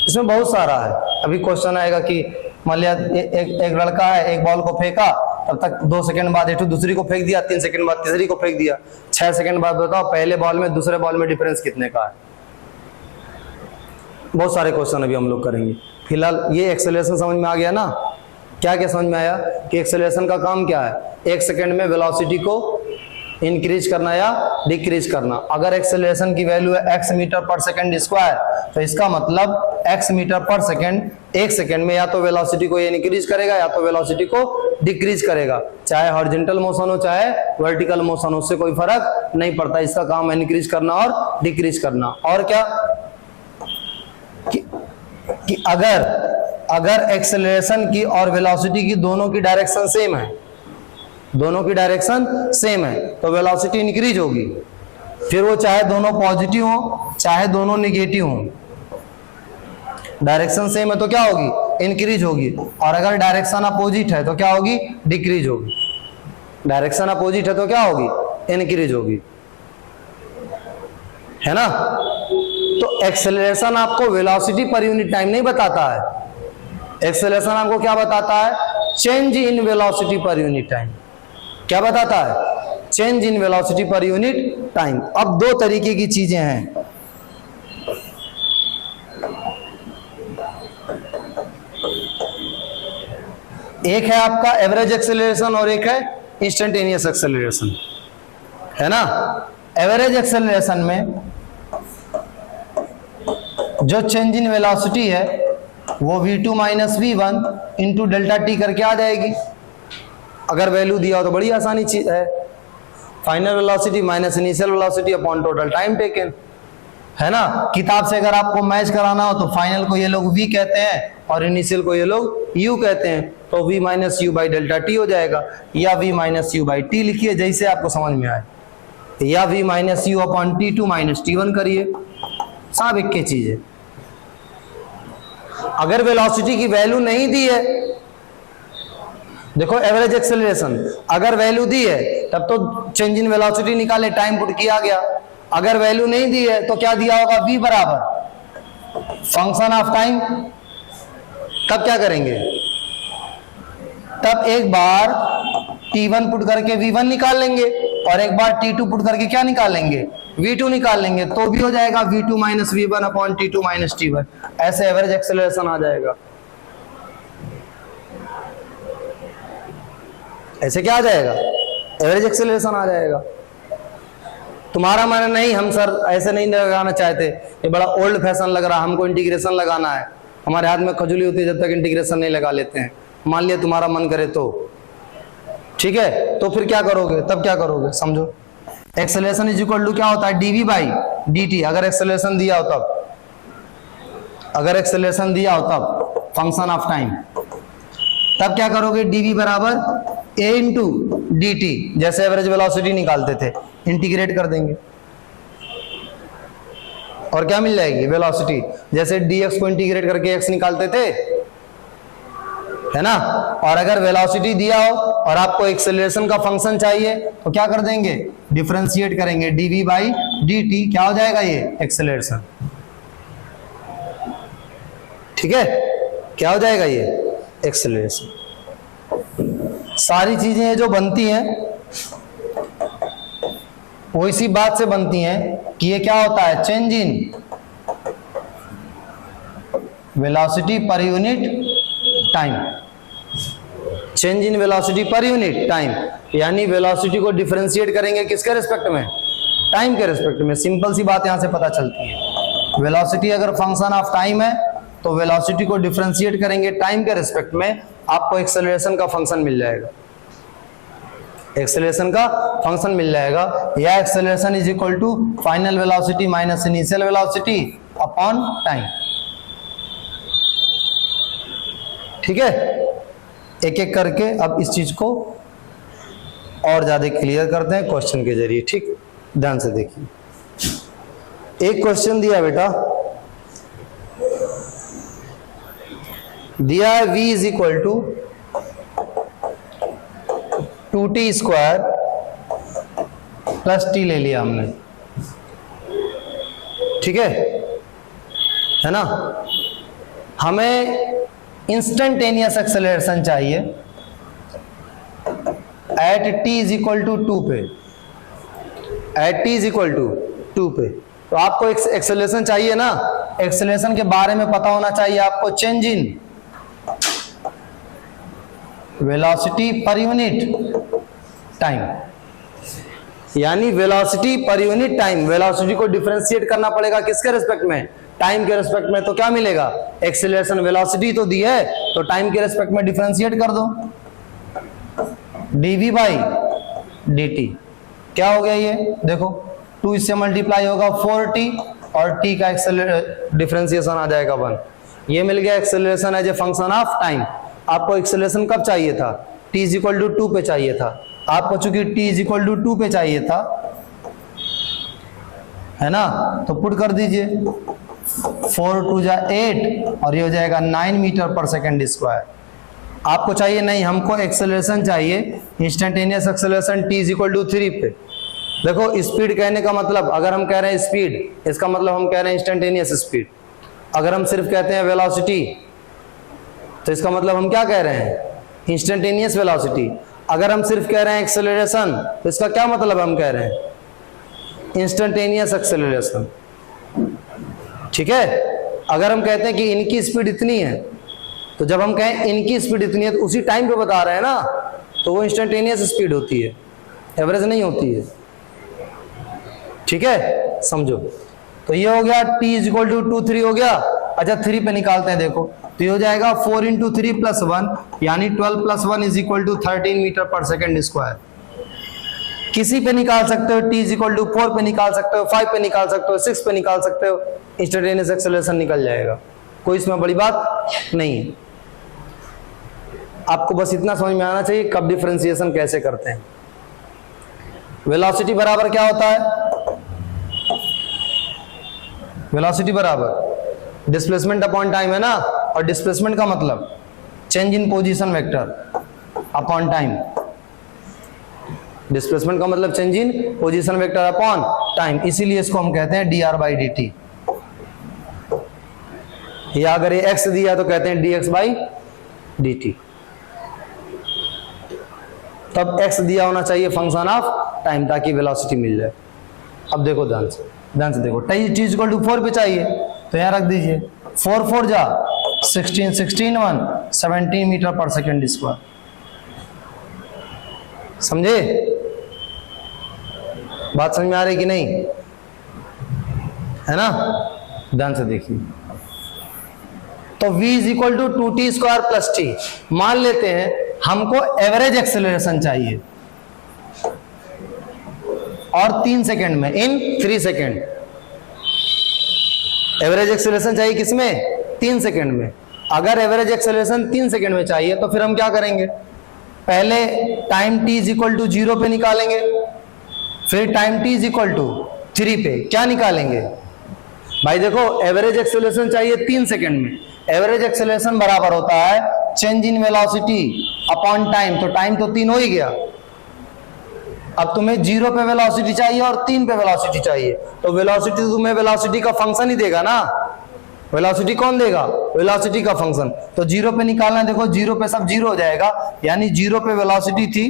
इसमें बहुत सारा है। अभी क्वेश्चन आएगा कि मान लिया एक लड़का है, एक बॉल को फेंका, तब तक 2 सेकंड बाद एक दूसरी को फेंक दिया, 3 सेकंड बाद तीसरी को फेंक दिया, 6 सेकंड बाद बताओ पहले बॉल में दूसरे बॉल में डिफरेंस कितने का है। बहुत सारे क्वेश्चन अभी हम लोग करेंगे। फिलहाल ये एक्सेलरेशन समझ में आ गया ना, क्या क्या समझ में आया कि एक्सेलरेशन का काम क्या है, 1 सेकंड में वेलोसिटी को इंक्रीज करना या डिक्रीज करना। अगर एक्सेलरेशन की वैल्यू है x metre per second square, तो इसका मतलब x metre per second 1 second में या तो वेलोसिटी को ये इंक्रीज करेगा या तो वेलोसिटी को डिक्रीज करेगा, चाहे हॉरिजॉन्टल मोशन हो चाहे वर्टिकल मोशन हो, उससे कोई फर्क नहीं पड़ता। इसका काम है इंक्रीज करना और डिक्रीज करना। और क्या कि अगर एक्सेलरेशन की और वेलोसिटी की दोनों की डायरेक्शन सेम है, दोनों की डायरेक्शन सेम है, तो वेलोसिटी इंक्रीज होगी, फिर वो चाहे दोनों पॉजिटिव हो चाहे दोनों निगेटिव हो। डायरेक्शन सेम है तो क्या होगी, इंक्रीज होगी, और अगर डायरेक्शन अपोजिट है तो क्या होगी, डिक्रीज होगी। डायरेक्शन अपोजिट है तो क्या होगी, इंक्रीज होगी, है ना। तो एक्सेलरेशन आपको वेलोसिटी पर यूनिट टाइम नहीं बताता है, एक्सेलरेशन आपको क्या बताता है, change in velocity per unit time. क्या बताता है, change in velocity per unit time. अब 2 तरीके की चीजें हैं, एक है आपका एवरेज एक्सेलरेशन और एक है इंस्टेंटेनियस एक्सेलरेशन, है ना। एवरेज एक्सेलरेशन में जो चेंज इन वेलोसिटी है वो v2 minus v1 into delta T करके आ जाएगी। अगर वैल्यू दिया हो तो बड़ी आसानी चीज है, final velocity minus initial velocity upon total time taken, है ना। किताब से अगर आपको मैच कराना हो तो फाइनल को ये लोग v कहते हैं और इनिशियल को ये लोग u कहते हैं, तो v minus you by delta T हो जाएगा, या v minus you by T लिखिए जैसे आपको समझ में आए, या v minus you upon T2 minus T1 करिए, सब एक ही चीज है। अगर वेलोसिटी की वैल्यू नहीं दी है, देखो एवरेज एक्सेलरेशन अगर वैल्यू दी है तब तो चेंज इन वेलोसिटी निकाले, टाइम पुट किया गया। अगर वैल्यू नहीं दी है तो क्या दिया होगा, v बराबर फंक्शन ऑफ टाइम। तब क्या करेंगे, तब एक बार t1 पुट करके v1 निकाल लेंगे और एक बार t2 पुट करके क्या निकालेंगे, v2 निकाल लेंगे, तो भी हो जाएगा v2 minus v1 upon t2 minus t1। ऐसे एवरेज एक्सेलरेशन आ जाएगा। ऐसे क्या आ जाएगा, एवरेज एक्सेलरेशन आ जाएगा। तुम्हारा मानना नहीं, हम सर ऐसे नहीं लगाना चाहते, ये बड़ा ओल्ड फैशन लग रहा, हमको इंटीग्रेशन लगाना है। हमारे हाथ में खजुली होती है जब तक इंटीग्रेशन नहीं लगा लेते हैं। मान लिया तुम्हारा मन करे तो ठीक है, तो फिर क्या करोगे, तब क्या करोगे समझो। एक्सेलरेशन इज इक्वल टू क्या होता है, dv बाई dt। अगर एक्सेलरेशन दिया हो तब, अगर एक्सेलरेशन दिया हो तब फंक्शन ऑफ टाइम, तब क्या करोगे, dv बराबर a इंटू डी टी, जैसे एवरेज वेलोसिटी निकालते थे, इंटीग्रेट कर देंगे और क्या मिल जाएगी, वेलोसिटी। जैसे dx को इंटीग्रेट करके x निकालते थे, है ना। और अगर वेलोसिटी दिया हो और आपको एक्सेलरेशन का फंक्शन चाहिए तो क्या कर देंगे, डिफरेंशिएट करेंगे, dv बाई dt, क्या हो जाएगा ये एक्सेलरेशन। ठीक है, क्या हो जाएगा ये एक्सेलरेशन। सारी चीजें जो बनती हैं वो इसी बात से बनती हैं कि ये क्या होता है, change in velocity per unit time, change in velocity per unit time, यानी वेलोसिटी को डिफरेंशिएट करेंगे किसके रिस्पेक्ट में, टाइम के रिस्पेक्ट में। सिंपल सी बात यहां से पता चलती है, वेलोसिटी अगर फंक्शन ऑफ टाइम है तो वेलोसिटी को डिफरेंशिएट करेंगे टाइम के रिस्पेक्ट में, आपको एक्सेलरेशन का फंक्शन मिल जाएगा, एक्सेलरेशन का फंक्शन मिल जाएगा। या acceleration is equal to final velocity minus initial velocity upon time. ठीक है, एक एक करके अब इस चीज को और ज्यादा क्लियर करते हैं क्वेश्चन के जरिए। ठीक, ध्यान से देखिए, एक क्वेश्चन दिया बेटा, दिया है v is equal to 2t square plus t ले लिया हमने, ठीक है ना। हमें इंस्टेंटेनियस एक्सेलरेशन चाहिए at t is equal to 2 पे, at t is equal to 2 पे। तो आपको एक्सेलरेशन चाहिए ना, एक्सेलरेशन के बारे में पता होना चाहिए आपको, change in velocity per unit time, यानी velocity per unit time. Velocity को डिफरेंशिएट करना पड़ेगा किसके रिस्पेक्ट में, टाइम के रिस्पेक्ट में। तो क्या मिलेगा, एक्सेलरेशन वेलोसिटी तो दी है तो टाइम के रिस्पेक्ट में डिफरेंशिएट कर दो, dv बाई dt। क्या हो गया ये देखो, 2 इससे मल्टीप्लाई होगा 4t और t का डिफरेंशिएशन आ जाएगा 1। ये मिल गया acceleration as a function of time. आपको एक्सेलरेशन कब चाहिए था, t इज इक्वल टू 2 पे चाहिए था। आपको चूंकि t इज इक्वल टू 2 पे चाहिए था, है ना, तो पुट कर दीजिए 4 2 जा 8 और ये हो जाएगा 9 मीटर पर सेकेंड स्क्वायर। आपको चाहिए नहीं, हमको एक्सेलरेशन चाहिए instantaneous acceleration t is equal to 3 पे। देखो स्पीड कहने का मतलब, अगर हम कह रहे हैं स्पीड, इसका मतलब हम कह रहे हैं इंस्टेंटेनियस स्पीड। अगर हम सिर्फ कहते हैं वेलोसिटी तो इसका मतलब हम क्या कह रहे हैं, इंस्टेंटेनियस वेलोसिटी। अगर हम सिर्फ कह रहे हैं एक्सेलरेशन तो इसका क्या मतलब हम कह रहे हैं, इंस्टेंटेनियस एक्सेलरेशन। ठीक है, अगर हम कहते हैं कि इनकी स्पीड इतनी है, तो जब हम कहें इनकी स्पीड इतनी है तो उसी टाइम पे बता रहे हैं ना, तो वो इंस्टेंटेनियस स्पीड होती है, एवरेज नहीं होती है। ठीक है, समझो। तो ये हो गया t इज इक्वल टू 2 3 हो गया। अच्छा 3 पे निकालते हैं, देखो तो ये हो जाएगा 4 इंटू 3 प्लस 1, यानी 12 plus 1 is equal to 13 metre per second square. किसी पे निकाल सकते हो, t इक्वल टू 4 पे निकाल सकते हो, 5 पे निकाल सकते हो, 6 पे निकाल सकते हो, इंस्टेंटेनियस एक्सेलरेशन निकल जाएगा, कोई इसमें बड़ी बात नहीं है। आपको बस इतना समझ में आना चाहिए कब डिफरेंशिएशन कैसे करते हैं। वेलोसिटी बराबर क्या होता है, वेलोसिटी बराबर डिस्प्लेसमेंट अपॉन टाइम है ना, और डिस्प्लेसमेंट का मतलब change in position vector upon time. Displacement का मतलब change in position vector upon time, इसीलिए इसको हम कहते हैं dr बाई dt, या अगर ये x दिया तो कहते हैं dx बाई dt। तब x दिया होना चाहिए फंक्शन ऑफ टाइम ताकि वेलोसिटी मिल जाए। अब देखो ध्यान से देखो, t इक्वल टू 4 पे चाहिए तो यहां रख दीजिए 4 4 जा 16 16 1 17 मीटर पर सेकेंड स्क्वायर। समझे, बात समझ में आ रही कि नहीं, है ना? ध्यान से देखिए, तो v is equal to 2t square plus t. मान लेते हैं हमको एवरेज एक्सेलरेशन चाहिए और 3 सेकेंड में, इन 3 सेकेंड एवरेज एक्सेलरेशन चाहिए, किसमें? 3 सेकेंड में। अगर एवरेज एक्सेलरेशन 3 सेकेंड में चाहिए तो फिर हम क्या करेंगे, पहले time t is equal to 0 पे निकालेंगे, फिर time t is equal to 3 पे क्या निकालेंगे भाई? देखो एवरेज एक्सेलरेशन चाहिए 3 सेकेंड में, एवरेज एक्सेलरेशन बराबर होता है change in velocity upon time, तो टाइम तो 3 हो ही गया। अब तुम्हें 0 पे वेलोसिटी चाहिए और 3 पे वेलोसिटी चाहिए, तो वेलोसिटी तो तुम्हें वेलोसिटी का फंक्शन ही देगा ना। वेलोसिटी कौन देगा? वेलोसिटी का फंक्शन। तो 0 पे निकालना है, देखो 0 पे सब 0 हो जाएगा, यानी 0 पे वेलोसिटी थी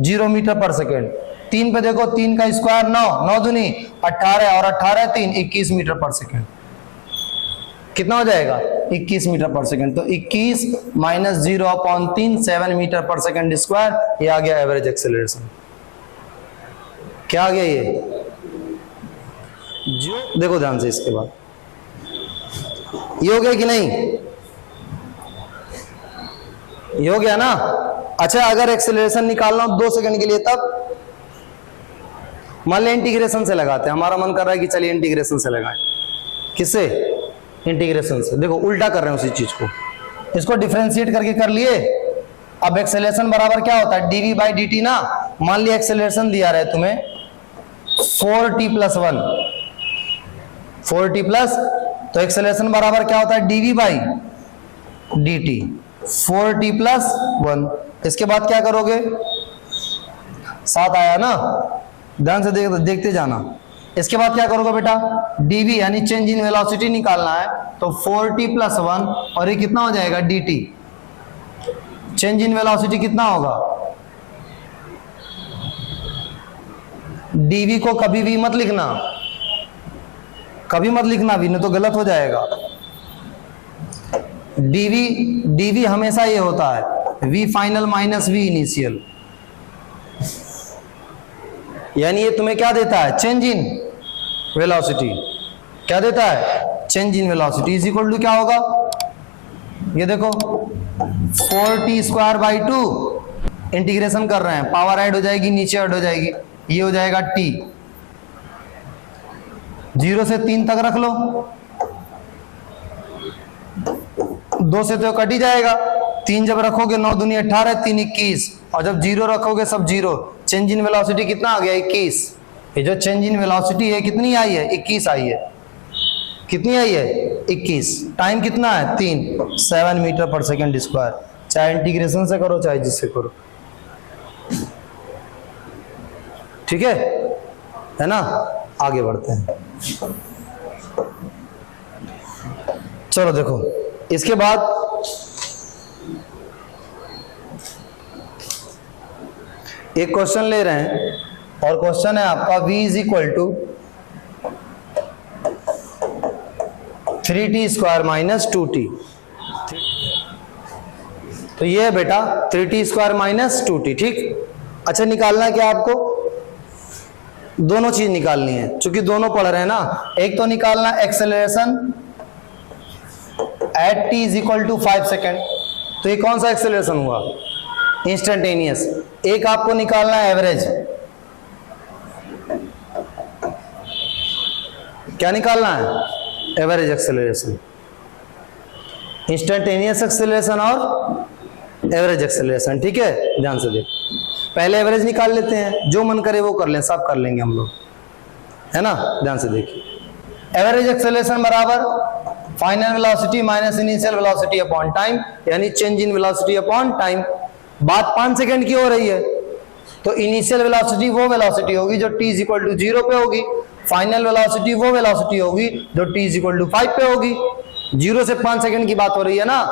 0 मीटर पर सेकेंड। 3 पे देखो 3 का स्क्वायर 9, 9 दूनी 18 और 18 3 21 मीटर पर सेकेंड। कितना हो जाएगा? 21 मीटर पर सेकेंड। तो 21 minus 0 upon 3 7 metre per second square, ये आ गया एवरेज एक्सेलरेशन। क्या आ गया ये? जो देखो ध्यान से, इसके बाद ये हो गया कि नहीं? ये हो गया ना। अच्छा, अगर एक्सेलरेशन निकालना हो 2 सेकंड के लिए, तब मान लें इंटीग्रेशन से लगाते हैं, हमारा मन कर रहा है कि चलिए इंटीग्रेशन से लगाएं। किससे? इंटीग्रेशन से। देखो उल्टा कर रहे हैं उसी चीज को, इसको डिफरेंशिएट करके कर लिए। अब एक्सेलरेशन बराबर क्या होता है? dv बाई dt ना। मान लिया एक्सेलरेशन दिया रहा है तुम्हें 4t प्लस 1, 4t प्लस, तो एक्सेलरेशन बराबर क्या होता है? dv by dt 4t plus 1। इसके बाद क्या करोगे? 7 आया ना, ध्यान से देखते जाना। इसके बाद क्या करोगे बेटा? dv यानी चेंज इन वेलोसिटी निकालना है, तो 4t प्लस 1 और ये कितना हो जाएगा? dt। चेंज इन वेलोसिटी कितना होगा? dv को कभी भी मत लिखना, कभी मत लिखना भी, नहीं तो गलत हो जाएगा। dv हमेशा ये होता है v final minus v initial, यानी ये तुम्हें क्या देता है? Change in velocity. क्या देता है? Change in velocity is equal to क्या होगा? ये देखो 4t स्क्वायर बाई 2, इंटीग्रेशन कर रहे हैं, पावर ऐड हो जाएगी, नीचे ऐड हो जाएगी, ये हो जाएगा t। 0 से 3 तक रख लो, 2 से तो कट ही जाएगा, 3 जब रखोगे 9 दूनी 18 3 21, और जब 0 रखोगे सब 0। चेंज इन वेलोसिटी कितना आ गया? 21। ये जो चेंज इन वेलोसिटी है कितनी आई है? 21 आई है। कितनी आई है? 21। टाइम कितना है? 3 7 मीटर पर सेकेंड स्क्वायर। चाहे इंटीग्रेशन से करो चाहे जिससे करो, ठीक है ना? आगे बढ़ते हैं। चलो देखो, इसके बाद एक क्वेश्चन ले रहे हैं, और क्वेश्चन है आपका v is equal to 3t square minus 2t। तो ये है बेटा 3t स्क्वायर माइनस 2t, ठीक। अच्छा, निकालना है क्या आपको? दोनों चीज निकालनी है, क्योंकि दोनों पढ़ रहे हैं ना। एक तो निकालना acceleration at t is equal to 5 second, तो ये कौन सा एक्सेलरेशन हुआ? इंस्टेंटेनियस। एक आपको निकालना है एवरेज क्या निकालना है? एवरेज एक्सेलरेशन, इंस्टेंटेनियस एक्सेलरेशन और एवरेज एक्सेलरेशन। ठीक है, ध्यान से देख, पहले एवरेज निकाल लेते हैं, जो मन करे वो कर लें, सब कर लेंगे हम लोग, है ना। ध्यान से देखिए, एवरेज एक्सेलरेशन बराबर final velocity minus initial velocity upon time, यानी change in velocity upon time. बात 5 सेकंड की हो रही है, तो इनिशियल वेलोसिटी वो वेलोसिटी होगी जो t इक्वल टू 0 पे होगी, फाइनल वेलोसिटी वो वेलोसिटी होगी जो t इक्वल टू 5 पे होगी। 0 से 5 सेकंड की बात हो रही है ना,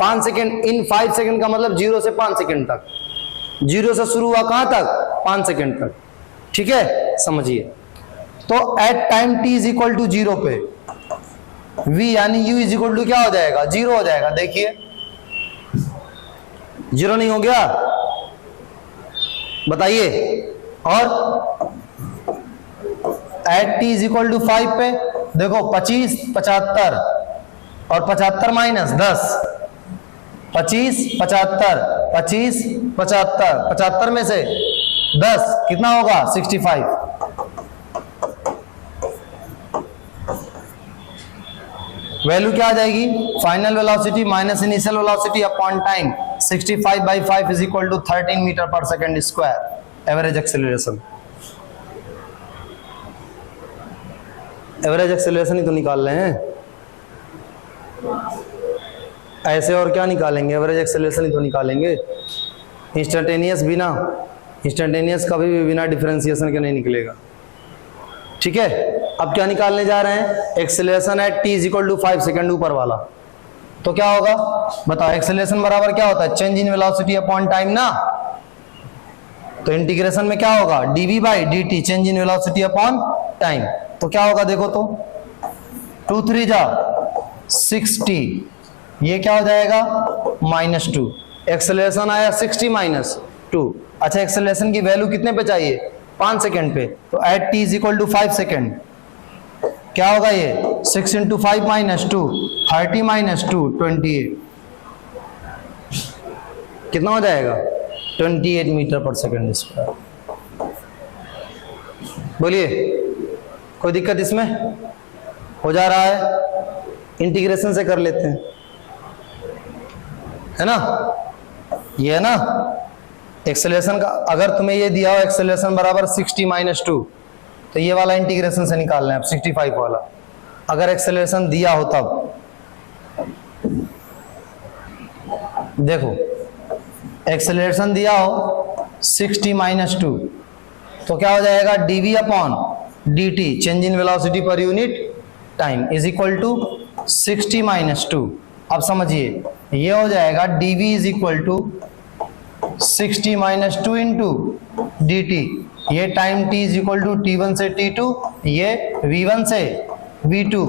5 सेकंड इन 5 सेकंड का मतलब 0 से 5 सेकंड तक, 0 से शुरू हुआ कहां तक? 5 सेकंड तक। ठीक है, समझिए। तो at time t is equal to 0 पे v यानी u इज इक्वल टू क्या हो जाएगा? 0 हो जाएगा। देखिए 0 नहीं हो गया, बताइए। और at t is equal to 5 पे देखो 25 75 और 75 माइनस 10, 25 75 25 75 75 में से 10 कितना होगा? 65। वैल्यू क्या आ जाएगी? Final velocity minus initial velocity upon time, 65/5 is equal to 13 metre per second square. Average acceleration, average acceleration ही तो निकाल रहे हैं, ऐसे और क्या निकालेंगे? एवरेज एक्सेलरेशन ही तो निकालेंगे। इंस्टेंटेनियस बिना, इंस्टेंटेनियस कभी भी बिना डिफरेंशिएशन के नहीं निकलेगा। ठीक है, अब क्या निकालने जा रहे हैं? Acceleration at t is equal to 5 second, ऊपर वाला। तो क्या होगा बताओ? एक्सेलरेशन बराबर क्या होता है? Change in velocity upon time ना। तो इंटीग्रेशन में क्या होगा? dv by dt, change in velocity upon time. तो क्या होगा देखो तो, 2 3 जा 60, ये क्या हो जाएगा? -2। एक्सेलरेशन आया 60 माइनस 2। अच्छा, एक्सेलरेशन की वैल्यू कितने पे चाहिए? 5 सेकंड पे। तो at t is equal to 5 second क्या होगा? ये 6 इंटू 5 माइनस 2, 30 माइनस 2 28, कितना हो जाएगा? 28 मीटर पर सेकंड स्क्वायर। बोलिए, कोई दिक्कत इसमें? हो जा रहा है, इंटीग्रेशन से कर लेते हैं, है ना। ये है ना एक्सेलरेशन का। अगर तुम्हें ये दिया हो एक्सेलरेशन बराबर 60 माइनस 2, तो ये वाला इंटीग्रेशन से निकालना है, 65 वाला। अगर एक्सेलरेशन दिया हो तब देखो, एक्सेलरेशन दिया हो 60 माइनस 2, तो क्या हो जाएगा? dv upon dt, change in velocity per unit time, is equal to 60 minus 2। अब समझिए, ये हो जाएगा dv is equal to 60 minus 2 into dt। ये time t is equal to t1 से t2, ये v1 से v2,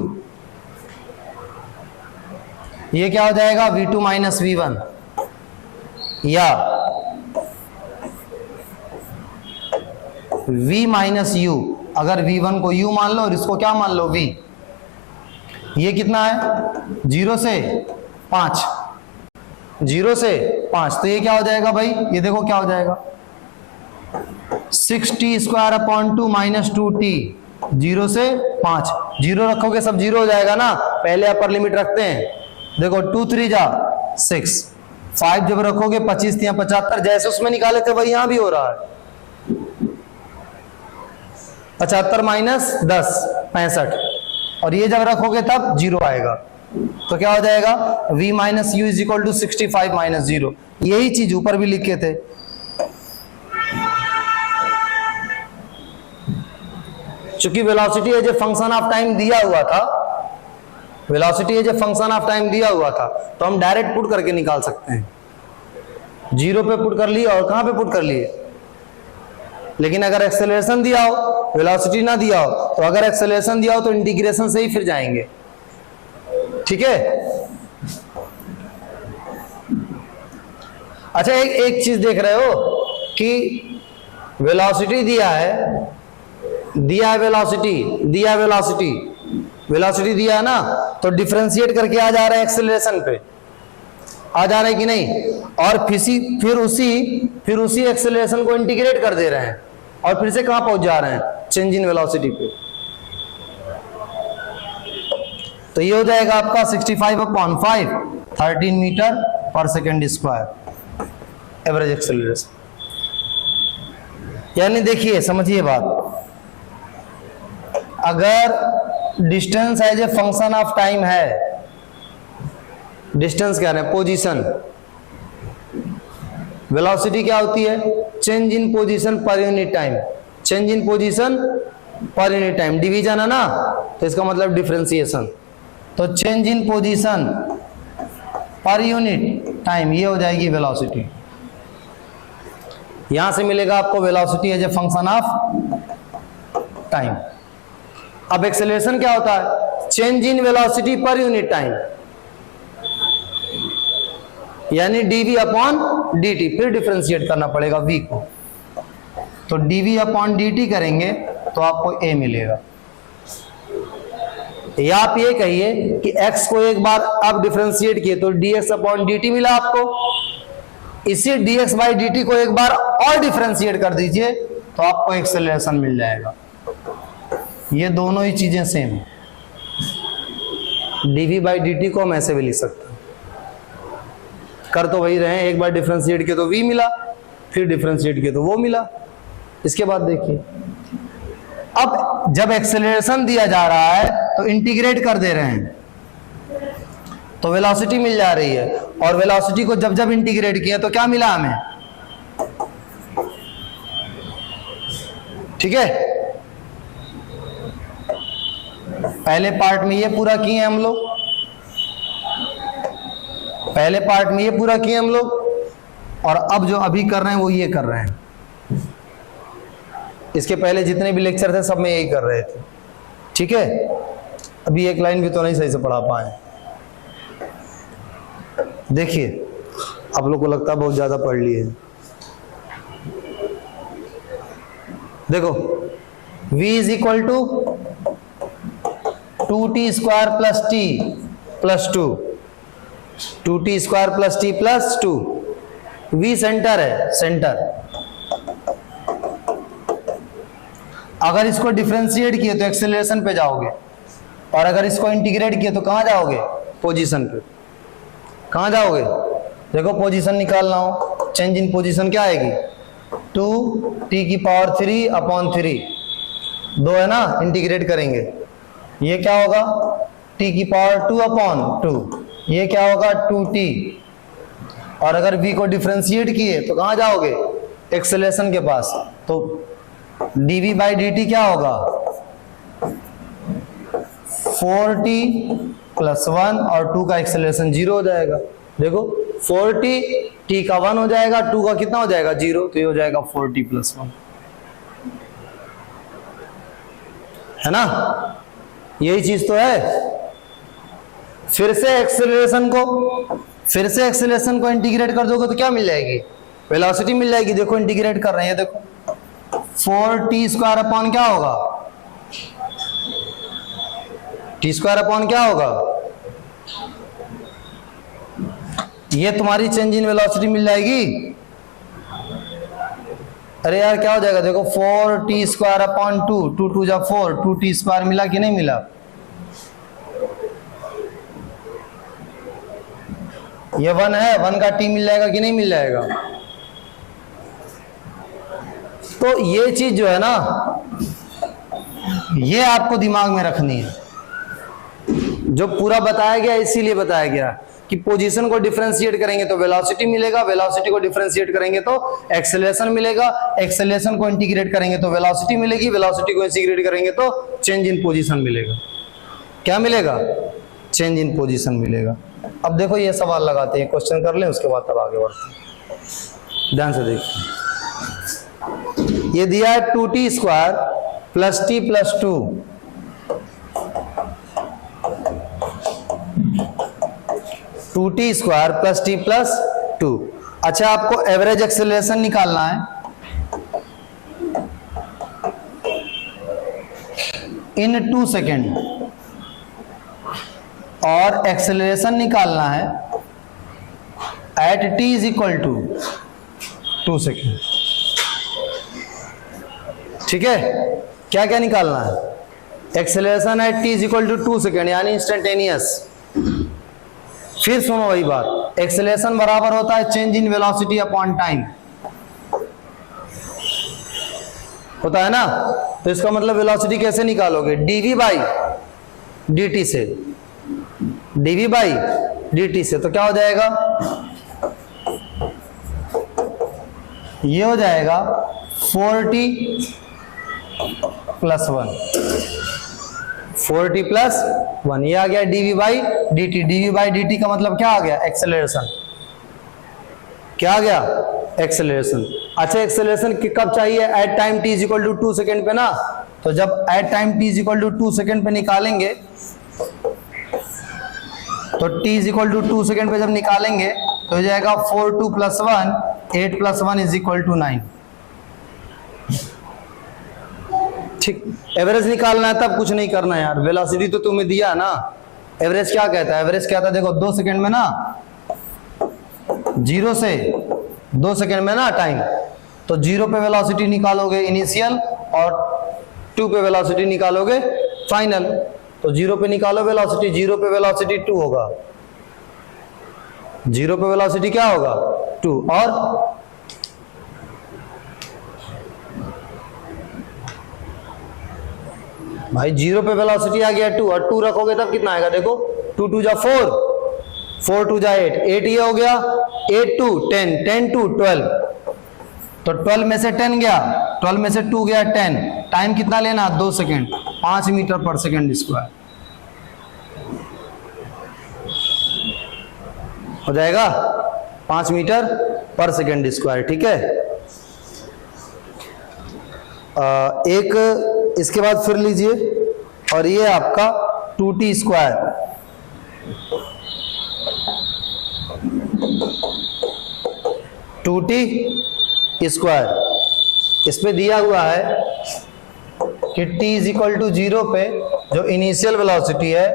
ये क्या हो जाएगा? v2 माइनस v1, या v माइनस u। अगर v1 को u मान लो और इसको क्या मान लो? v। ये कितना है? 0 से 5, 0 से 5, तो ये क्या हो जाएगा भाई? ये देखो क्या हो जाएगा? 6t square upon 2 minus 2t, 0 से 5, 0 रखोगे सब 0 हो जाएगा ना। पहले अपर लिमिट रखते हैं, देखो 2 3 जा 6, 5 जब रखोगे 25 या 75, जैसे उसमें निकाले थे वही यहां भी हो रहा है। 75 माइनस 10 65, और ये जब रखोगे तब 0 आएगा। तो क्या हो जाएगा? v minus u is equal to 65 minus 0। यही चीज ऊपर भी लिखे थे। चूंकि velocity as a function of time दिया हुआ था, velocity as a function of time दिया हुआ था, तो हम डायरेक्ट पुट करके निकाल सकते हैं। 0 पे पुट कर लिए और कहां पे पुट कर लिए। लेकिन अगर एक्सेलरेशन दिया हो, वेलोसिटी ना दिया हो, तो अगर एक्सेलरेशन दिया हो तो इंटीग्रेशन से ही फिर जाएंगे। ठीक है। अच्छा, एक चीज देख रहे हो कि वेलोसिटी दिया है वेलोसिटी दिया है ना, तो डिफरेंशिएट करके आ जा रहे हैं एक्सेलरेशन पे, आ जा रहे हैं कि नहीं, और फिर उसी एक्सेलरेशन को इंटीग्रेट कर दे रहे हैं और फिर से कहां पहुंच जा रहे हैं? चेंज इन वेलोसिटी पे। तो ये हो जाएगा आपका 65/5, 13 metre per second square average acceleration. यानी देखिए, समझिए बात, अगर distance as a function of time है, डिस्टेंस क्या है, पोजीशन, वेलोसिटी क्या होती है, change in position per unit time, change in position per unit time, division है ना, तो इसका मतलब डिफरेंशिएशन, तो change in position per unit time, ये हो जाएगी वेलोसिटी। यहां से मिलेगा आपको velocity as a function of time. अब एक्सेलरेशन क्या होता है, change in velocity per unit time, यानी dv अपॉन dt, फिर डिफरेंशिएट करना पड़ेगा v को, तो dv अपॉन dt करेंगे तो आपको a मिलेगा। या आप ये कहिए कि x को एक बार आप डिफरेंशिएट किए तो dx अपॉन dt मिला आपको, इसी dx बाई dt को एक बार और डिफरेंशिएट कर दीजिए तो आपको एक्सेलरेशन मिल जाएगा। ये दोनों ही चीजें सेम है, dv बाई dt को हम ऐसे भी लिख सकते हैं, कर तो वही रहे, एक बार डिफरेंशिएट किया तो v मिला, फिर डिफरेंशिएट किया तो वो मिला। इसके बाद देखिए, अब जब एक्सेलरेशन दिया जा रहा है तो इंटीग्रेट कर दे रहे हैं तो वेलोसिटी मिल जा रही है, और वेलोसिटी को जब जब इंटीग्रेट किया तो क्या मिला हमें, ठीक है। पहले पार्ट में ये पूरा किए हम लोग, पहले पार्ट में ये पूरा किए हम लोग, और अब जो अभी कर रहे हैं वो ये कर रहे हैं। इसके पहले जितने भी लेक्चर थे सब में यही कर रहे थे, ठीक है। अभी एक लाइन भी तो नहीं सही से पढ़ा पाए। देखिए, आप लोग को लगता है बहुत ज्यादा पढ़ लिए, देखो v is equal to 2t square plus t plus 2, 2t square plus t plus 2, v centre है, सेंटर। अगर इसको डिफरेंशिएट किए तो एक्सेलरेशन पे जाओगे, और अगर इसको इंटीग्रेट किए तो कहां जाओगे, पोजीशन पे। कहां जाओगे, देखो पोजीशन निकालना हो, चेंज इन पोजीशन क्या आएगी, 2t³ 3/3, 2 है ना, इंटीग्रेट करेंगे, ये क्या होगा t⁻²/2, ये क्या होगा 2t, और अगर v को डिफरेंशिएट किए तो कहां जाओगे, एक्सेलरेशन के पास, तो dv बाई dt क्या होगा, 4t + 1 और 2 का एक्सेलरेशन 0 हो जाएगा। देखो 4t, t का 1 हो जाएगा, 2 का कितना हो जाएगा 0, तो ये हो जाएगा 4t + 1, है ना, यही चीज तो है। फिर से एक्सेलरेशन को इंटीग्रेट कर दोगे तो क्या मिल जाएगी, वेलोसिटी मिल जाएगी। देखो इंटीग्रेट कर रहे हैं, देखो 4t² क्या होगा, t² क्या होगा, ये तुम्हारी चेंज इन वेलोसिटी मिल जाएगी। अरे यार क्या हो जाएगा, देखो 4t²/2, 2 2 जा 4, 2t² मिला कि नहीं मिला, ये 1 है, 1 का t मिल जाएगा कि नहीं मिल जाएगा। तो ये चीज जो है ना, ये आपको दिमाग में रखनी है, जो पूरा बताया गया इसीलिए बताया गया कि पोजीशन को डिफरेंशिएट करेंगे तो वेलोसिटी मिलेगा, वेलोसिटी को डिफरेंशिएट करेंगे तो एक्सेलरेशन मिलेगा, एक्सेलरेशन को इंटीग्रेट करेंगे तो वेलोसिटी मिलेगी, वेलोसिटी को इंटीग्रेट करेंगे तो चेंज इन पोजीशन मिलेगा। क्या मिलेगा, चेंज इन पोजीशन मिलेगा। अब देखो ये सवाल लगाते हैं, क्वेश्चन कर लें, उसके बाद तब आगे बढ़ते हैं। ध्यान से देखिए, ये दिया है 2t² + t + 2, 2t² + t + 2। अच्छा, आपको एवरेज एक्सेलरेशन निकालना है, इन 2 सेकेंड, और एक्सेलरेशन निकालना है एट t = 2 सेकेंड। ठीक है, क्या क्या निकालना है, acceleration at t is equal to 2 second यानी इंस्टेंटेनियस। फिर सुनो वही बात, एक्सेलरेशन बराबर होता है change in velocity upon time, होता है ना। तो इसका मतलब वेलोसिटी कैसे निकालोगे, dv बाई dt से, dv बाई dt से। तो क्या हो जाएगा, ये हो जाएगा 4t प्लस 1, 4t प्लस 1, ये आ गया dv by dt। dv by dt का मतलब क्या आ गया, एक्सेलरेशन। क्या आ गया, एक्सेलरेशन। अच्छा, एक्सेलरेशन कब चाहिए, at time t is equal to 2 second पे ना। तो जब at time t is equal to 2 second पे निकालेंगे, तो t is equal to 2 second पे जब निकालेंगे तो हो जाएगा 4 2 plus 1, 8 plus 1 is equal to 9। ठीक, एवरेज निकालना है तब कुछ नहीं करना है यार, वेलोसिटी तो तुम्हें दिया ना। एवरेज क्या कहता है, एवरेज कहता है देखो 2 सेकेंड में ना, 0 से 2 सेकेंड में ना टाइम, तो 0 पे वेलोसिटी निकालोगे इनिशियल और 2 पे वेलोसिटी निकालोगे फाइनल। तो 0 पे निकालो वेलोसिटी, 0 पे वेलोसिटी 2 होगा, 0 पे वेलोसिटी क्या होगा 2, और भाई 0 पे वेलोसिटी आ गया 2 और 2 रखोगे तब कितना आएगा, देखो 2 2 जा 4, 4 2 जा 8, 8 ये हो गया, 8 2 10, 10 2 12, तो 12 में से 10 गया, 12 में से 2 गया 10। टाइम कितना लेना, 2 second, 5 metre per second square हो जाएगा, 5 मीटर पर सेकेंड स्क्वायर। ठीक है, एक इसके बाद फिर लीजिए, और ये आपका 2t स्क्वायर, 2t स्क्वायर। इस पे दिया हुआ है कि t इज इक्वल टू 0 पे जो इनिशियल वेलोसिटी है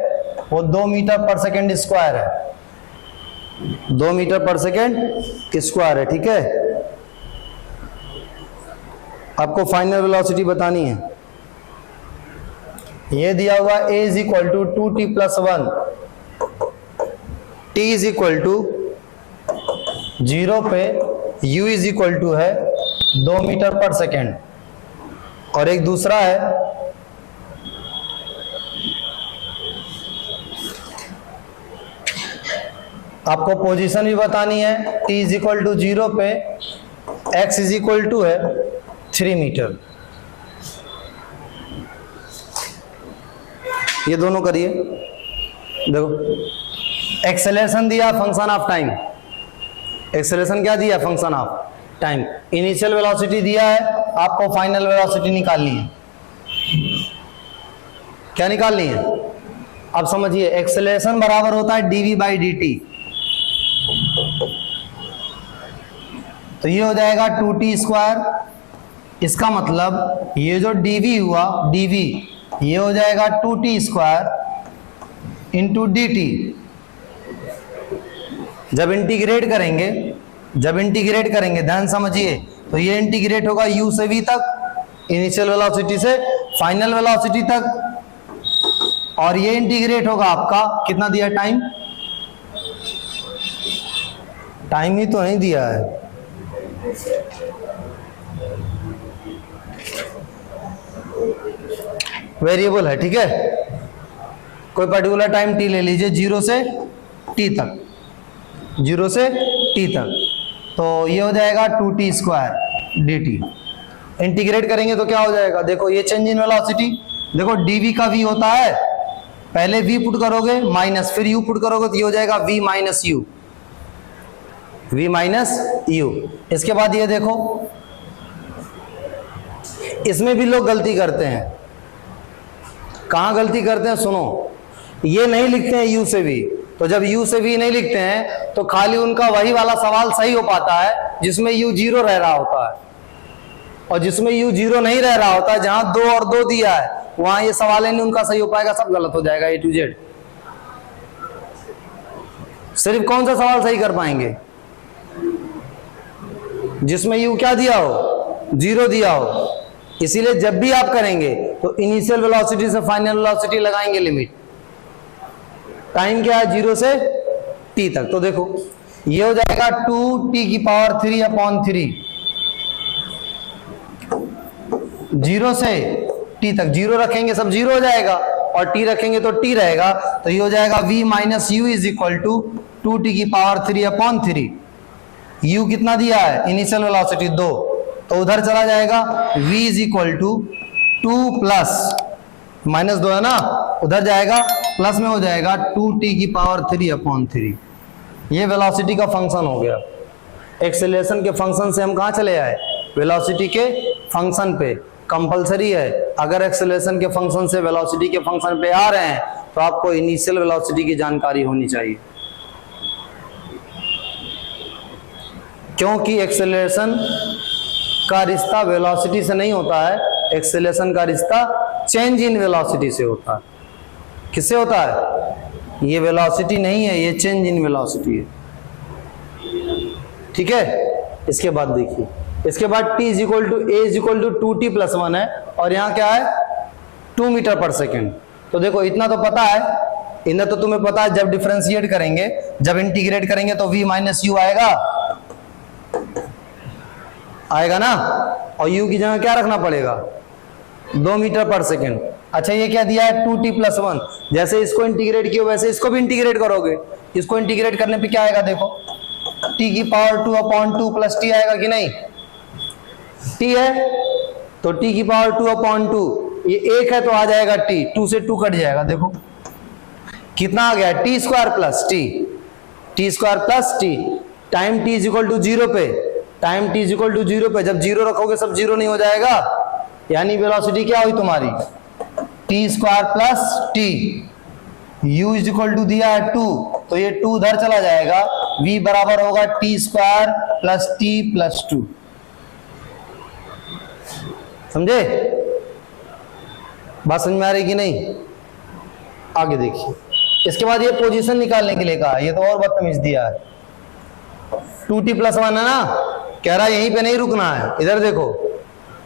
वो 2 मीटर पर सेकेंड स्क्वायर है, 2 मीटर पर सेकेंड स्क्वायर है। ठीक है, आपको फाइनल वेलोसिटी बतानी है। ये दिया हुआ a is equal to 2t plus 1, t is equal to 0 पे u इज इक्वल टू है 2 मीटर पर सेकेंड, और एक दूसरा है आपको पोजीशन भी बतानी है। t इज इक्वल टू 0 पे x इज इक्वल टू है 3 मीटर। ये दोनों करिए, देखो एक्सेलरेशन दिया फंक्शन ऑफ टाइम, एक्सेलरेशन क्या दिया, function of time. Initial velocity दिया है, आपको फाइनल वेलोसिटी निकालनी है। क्या निकालनी है, अब समझिए, एक्सेलरेशन बराबर होता है dv बाई dt। तो ये हो जाएगा 2t स्क्वायर, इसका मतलब ये जो dv हुआ, dv ये हो जाएगा 2t स्क्वायर इंटू dt। जब इंटीग्रेट करेंगे ध्यान समझिए, तो ये इंटीग्रेट होगा u से v तक, इनिशियल वेलोसिटी से फाइनल वेलोसिटी तक, और ये इंटीग्रेट होगा आपका कितना दिया टाइम, टाइम ही तो नहीं दिया है, वेरिएबल है। ठीक है, कोई पर्टिकुलर टाइम t ले लीजिए, 0 से t तक, 0 से t तक। तो ये हो जाएगा 2t स्क्वायर dt। इंटीग्रेट करेंगे तो क्या हो जाएगा, देखो ये चेंज इन वेलोसिटी, देखो dv का v होता है, पहले v पुट करोगे माइनस, फिर u पुट करोगे तो ये हो जाएगा v minus u, v minus u। इसके बाद ये देखो, इसमें भी लोग गलती करते हैं। कहाँ गलती करते हैं, सुनो, ये नहीं लिखते हैं u से v, तो जब u से v नहीं लिखते हैं तो खाली उनका वही वाला सवाल सही हो पाता है जिसमें u 0 रह रहा होता है, और जिसमें u 0 नहीं रह रहा होता है, जहां 2 और 2 दिया है वहां ये सवाल ही नहीं उनका सही हो पाएगा, सब गलत हो जाएगा A to Z। सिर्फ कौन सा सवाल सही कर पाएंगे, जिसमें u क्या दिया हो, 0 दिया हो। इसीलिए जब भी आप करेंगे तो इनिशियल वेलोसिटी से फाइनल वेलोसिटी लगाएंगे लिमिट। टाइम क्या है 0 से t तक। तो देखो ये हो जाएगा 2t⁻³ 0 से t तक। 0 रखेंगे सब 0 हो जाएगा और t रखेंगे तो t रहेगा। तो ये हो जाएगा v - u = 2t⁻³ u कितना दिया है इनिशियल वेलोसिटी 2, तो उधर चला जाएगा v = 2 प्लस -2 है ना, उधर जाएगा प्लस में हो जाएगा 2t⁻³ ये वेलोसिटी का फंक्शन हो गया। एक्सेलरेशन के फंक्शन से हम कहाँ चले आए वेलोसिटी के फंक्शन पे। कंपलसरी है अगर एक्सेलरेशन के फंक्शन से वेलोसिटी के फंक्शन पे आ रहे हैं तो आपको इनिशियल वेलोसिटी की जानकारी होनी चाहिए, क्योंकि एक्सेलरेशन का रिश्ता वेलोसिटी से नहीं होता है, एक्सेलरेशन का रिश्ता चेंज इन वेलोसिटी से होता है। किससे होता है? ये वेलोसिटी नहीं है, ये चेंज इन वेलोसिटी है। ठीक है, इसके बाद देखिए, इसके बाद t = 2t+1 है और यहाँ क्या है 2 मीटर पर सेकेंड। तो देखो इतना तो पता है, इतना तो तुम्हें पता है, जब डिफरेंशिएट करेंगे, जब इंटीग्रेट करेंगे तो v - u आएगा ना, और u की जगह क्या रखना पड़ेगा 2 मीटर पर सेकेंड। अच्छा ये क्या दिया है 2t+1, जैसे इसको इंटीग्रेट किया वैसे इसको भी इंटीग्रेट करोगे। इसको इंटीग्रेट करने पे क्या आएगा देखो t⁻²/2 + t आएगा कि नहीं, t है तो t⁻²/2 ये 1 है तो आ जाएगा t, 2 से 2 कट जाएगा। देखो कितना आ गया t² + t टाइम t = 0 पे, टाइम t = 0 पे जब 0 रखोगे सब 0 नहीं हो जाएगा, यानी वेलोसिटी क्या हुई तुम्हारी t² + t, u = दिया है 2 तो ये 2 उधर चला जाएगा, v बराबर होगा t² + t + 2। समझे बात समझ में आ रही कि नहीं? आगे देखिए, इसके बाद ये पोजीशन निकालने के लिए कहा, ये तो और बदतमीज दिया है। 2t+1 है ना, कह रहा है यहीं पे नहीं रुकना है, इधर देखो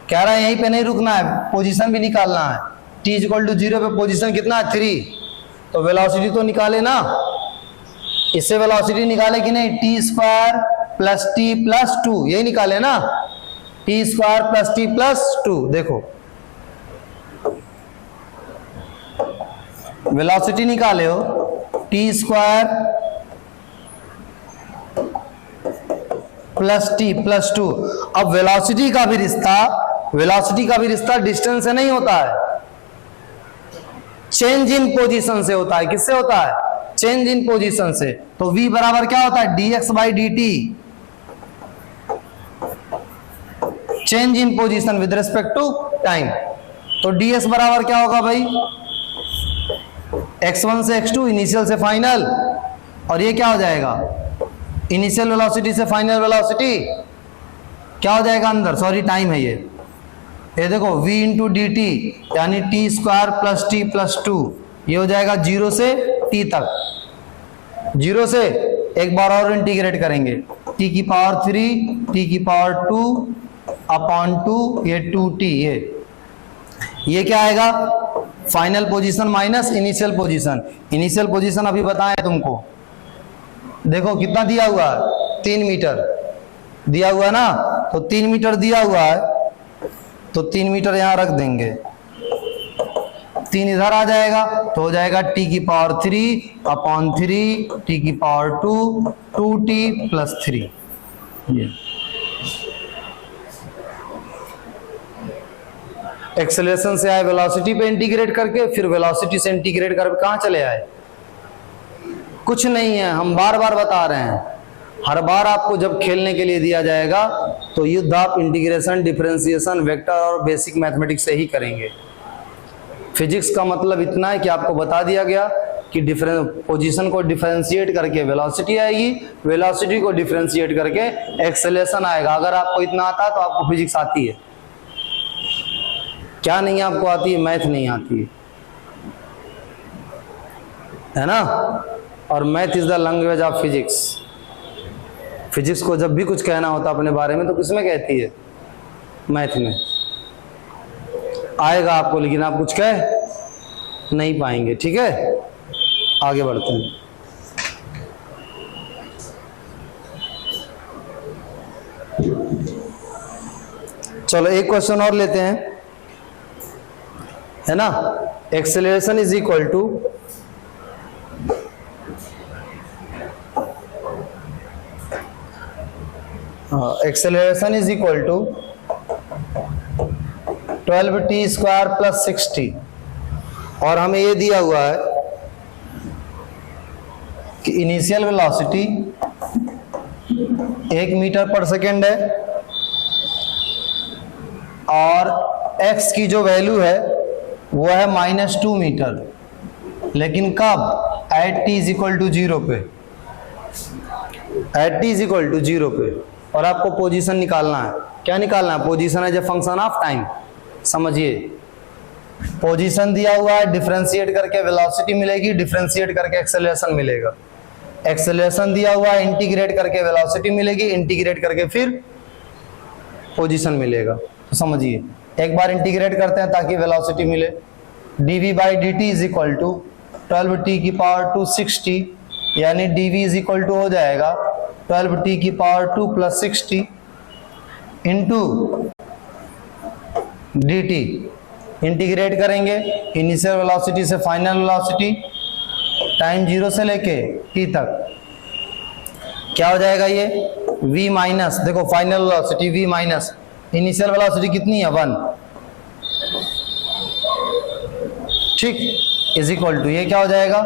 कह रहा है यहीं पे नहीं रुकना है, पोजीशन भी निकालना है। t = 0 पे पोजीशन कितना है 3, तो वेलोसिटी तो निकाले ना, इससे वेलोसिटी निकाले कि नहीं t² + t + 2 यही निकाले ना, t² + t + 2। देखो वेलोसिटी निकाले हो t² + t + 2। अब वेलोसिटी का भी रिश्ता डिस्टेंस से नहीं होता है, चेंज इन पोजीशन से होता है। किससे होता है? चेंज इन पोजीशन से। तो v बराबर क्या होता है dx/dt, change in position with respect to time. तो ds बराबर क्या होगा भाई x1 से x2 इनिशियल से फाइनल, और ये क्या हो जाएगा इनिशियल वेलोसिटी से फाइनल वेलोसिटी क्या हो जाएगा अंदर, सॉरी टाइम है ये देखो v × dt यानी t² + t + 2 ये हो जाएगा 0 से t तक, 0 से एक बार और इंटीग्रेट करेंगे t⁻³ t⁻2/2 ये 2t, ये क्या आएगा final position minus initial position. Initial position अभी बताएं तुमको, देखो कितना दिया हुआ है 3 मीटर दिया हुआ ना, तो 3 मीटर दिया हुआ है तो 3 मीटर यहां रख देंगे, 3 इधर आ जाएगा तो हो जाएगा t⁻3/3 t⁻2 2t + 3। एक्सेलरेशन से आए वेलोसिटी पे इंटीग्रेट करके, फिर वेलोसिटी से इंटीग्रेट करके कहां चले आए? कुछ नहीं है, हम बार बार बता रहे हैं, हर बार आपको जब खेलने के लिए दिया जाएगा तो युद्ध आप इंटीग्रेशन, डिफरेंशिएशन, वेक्टर और बेसिक मैथमेटिक्स से ही करेंगे। फिजिक्स का मतलब इतना है कि आपको बता दिया गया कि पोजीशन को डिफरेंशिएट करके वेलोसिटी आएगी, वेलोसिटी को डिफरेंशिएट करके एक्सेलरेशन आएगा। अगर आपको इतना आता है तो आपको फिजिक्स आती है। क्या नहीं आपको आती है? मैथ नहीं आती है ना, और math is the language of physics. Physics को जब भी कुछ कहना होता है अपने बारे में तो किसमें कहती है? मैथ में। आएगा आपको, लेकिन आप कुछ कह नहीं पाएंगे। ठीक है, आगे बढ़ते हैं। चलो एक क्वेश्चन और लेते हैं, है ना। Acceleration is equal to acceleration is equal to 12t square plus 60, और हमें ये दिया हुआ है कि initial velocity 1 metre per second है और x की जो वैल्यू है वो है -2 मीटर, लेकिन कब? At t is equal to 0 पे, at t is equal to 0 पे। और आपको पोजीशन निकालना है। क्या निकालना है? पोजीशन है जो फंक्शन ऑफ टाइम। समझिए, पोजीशन दिया हुआ है, डिफरेंशिएट करके वेलोसिटी मिलेगी, डिफरेंशिएट करके एक्सेलरेशन मिलेगा। एक्सेलरेशन दिया हुआ है, इंटीग्रेट करके वेलोसिटी मिलेगी, इंटीग्रेट करके फिर पोजीशन मिलेगा। तो समझिए, एक बार इंटीग्रेट करते हैं ताकि वेलोसिटी मिले। dv/dt is equal to 12t की पावर 2 60, यानी dv इज इक्वल टू हो जाएगा 12t की power 2 plus 60 into dt। Integrate करेंगे इनिशियल वेलोसिटी से फाइनल वेलोसिटी, टाइम 0 से लेके t तक। क्या हो जाएगा ये? v माइनस, देखो final velocity v minus initial velocity कितनी है? 1। ठीक, इज इक्वल टू ये क्या हो जाएगा?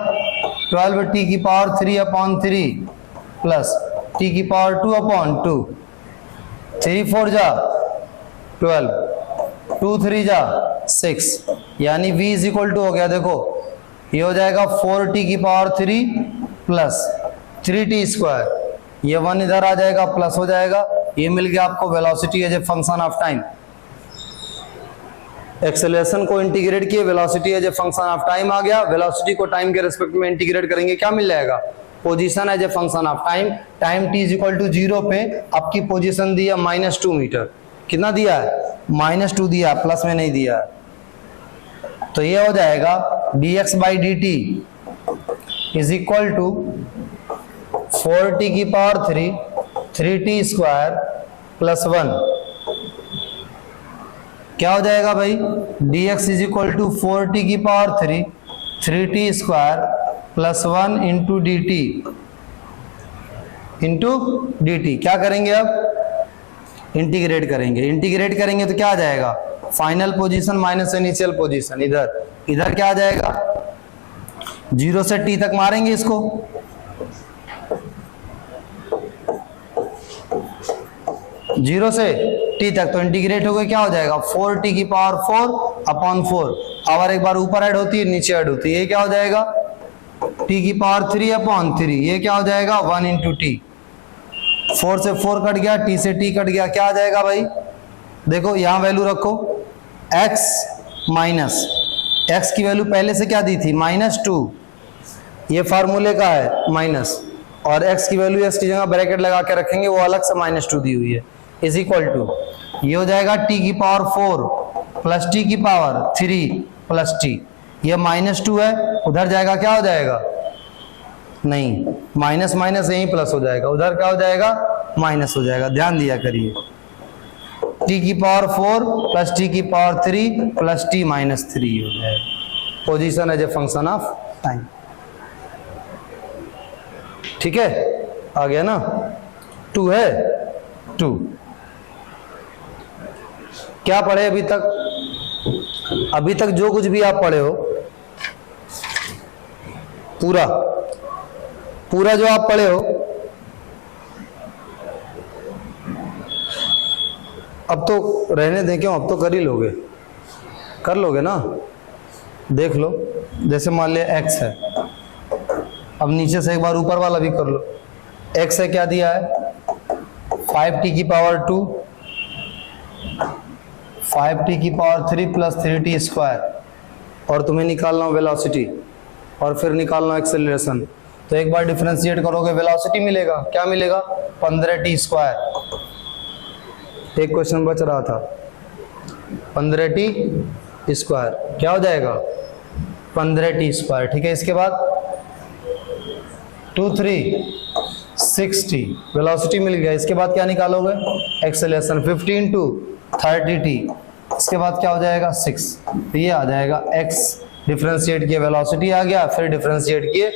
12t की पावर 3/3 प्लस t की पावर 2/2, 3 4 जा 12, 2 3 जा 6, यानी v इज इक्वल टू हो गया, देखो ये हो जाएगा 4t की पावर 3 प्लस 3t स्क्वायर, ये 1 इधर आ जाएगा, प्लस हो जाएगा, ये मिल गया आपको velocity as a function of time. Acceleration को इंटीग्रेट किए, velocity as a function of time आ गया। वेलोसिटी को टाइम के रिस्पेक्ट में इंटीग्रेट करेंगे, क्या मिल जाएगा? Position as a function of time. Time t is equal to 0 पे आपकी पोजीशन दी है -2 मीटर। कितना दिया है? -2 दिया, प्लस में नहीं दिया है। तो ये हो जाएगा dx/dt is equal to 4t की पावर 3 3t स्क्वायर प्लस 1। क्या हो जाएगा भाई? dx is equal to 4t की power 3 3t square plus 1 into dt। क्या करेंगे अब? इंटीग्रेट करेंगे। इंटीग्रेट करेंगे तो क्या आ जाएगा? Final position minus initial position, इधर क्या आ जाएगा? 0 से t तक मारेंगे इसको, 0 से t तक, तो इंटीग्रेट हो गया, क्या हो जाएगा? 4t की पावर 4/4। पावर एक बार ऊपर ऐड होती है, नीचे ऐड होती है, ये क्या हो जाएगा? t की पावर 3/3, ये क्या हो जाएगा? 1 इंटू t। 4 से 4 कट गया, t से t कट गया, क्या आ जाएगा भाई? देखो यहां वैल्यू रखो, x माइनस, x की वैल्यू पहले से क्या दी थी? -2, ये फार्मूले का है माइनस, और x की वैल्यू x की जगह ब्रैकेट लगा के रखेंगे, वो अलग से -2 दी हुई है, इज इक्वल टू ये हो जाएगा t की पावर 4 प्लस t की पावर 3 प्लस t। ये -2 है, उधर जाएगा, क्या हो जाएगा? नहीं, माइनस माइनस यहीं प्लस हो जाएगा, उधर क्या हो जाएगा? माइनस हो जाएगा। ध्यान दिया करिए, t की पावर 4 प्लस t की पावर 3 प्लस t -3 हो जाएगा। Position as a function of time. ठीक है, आ गया ना? 2 है, 2। क्या पढ़े अभी तक? अभी तक जो कुछ भी आप पढ़े हो, पूरा जो आप पढ़े हो, अब तो रहने दें, क्यों? अब तो कर ही लोगे, कर लोगे ना? देख लो, जैसे मान लिया x है, अब नीचे से एक बार ऊपर वाला भी कर लो। x है, क्या दिया है? 5t की पावर 2, 5t की पावर 3 प्लस 3t स्क्वायर, और तुम्हें निकालना हो वेलोसिटी और फिर निकालना एक्सेलरेशन। तो एक बार डिफरेंशिएट करोगे, वेलोसिटी मिलेगा, क्या मिलेगा? 15t square. एक क्वेश्चन बच रहा था, 15t स्क्वायर, क्या हो जाएगा 15t स्क्वायर। ठीक है, इसके बाद 2 3 6t वेलोसिटी मिल गया। इसके बाद क्या निकालोगे, एक्सेलरेशन 15 to 30t। इसके बाद क्या हो जाएगा 6, तो ये आ जाएगा x, डिफरेंशिएट किए वेलोसिटी आ गया, फिर डिफरेंशिएट किए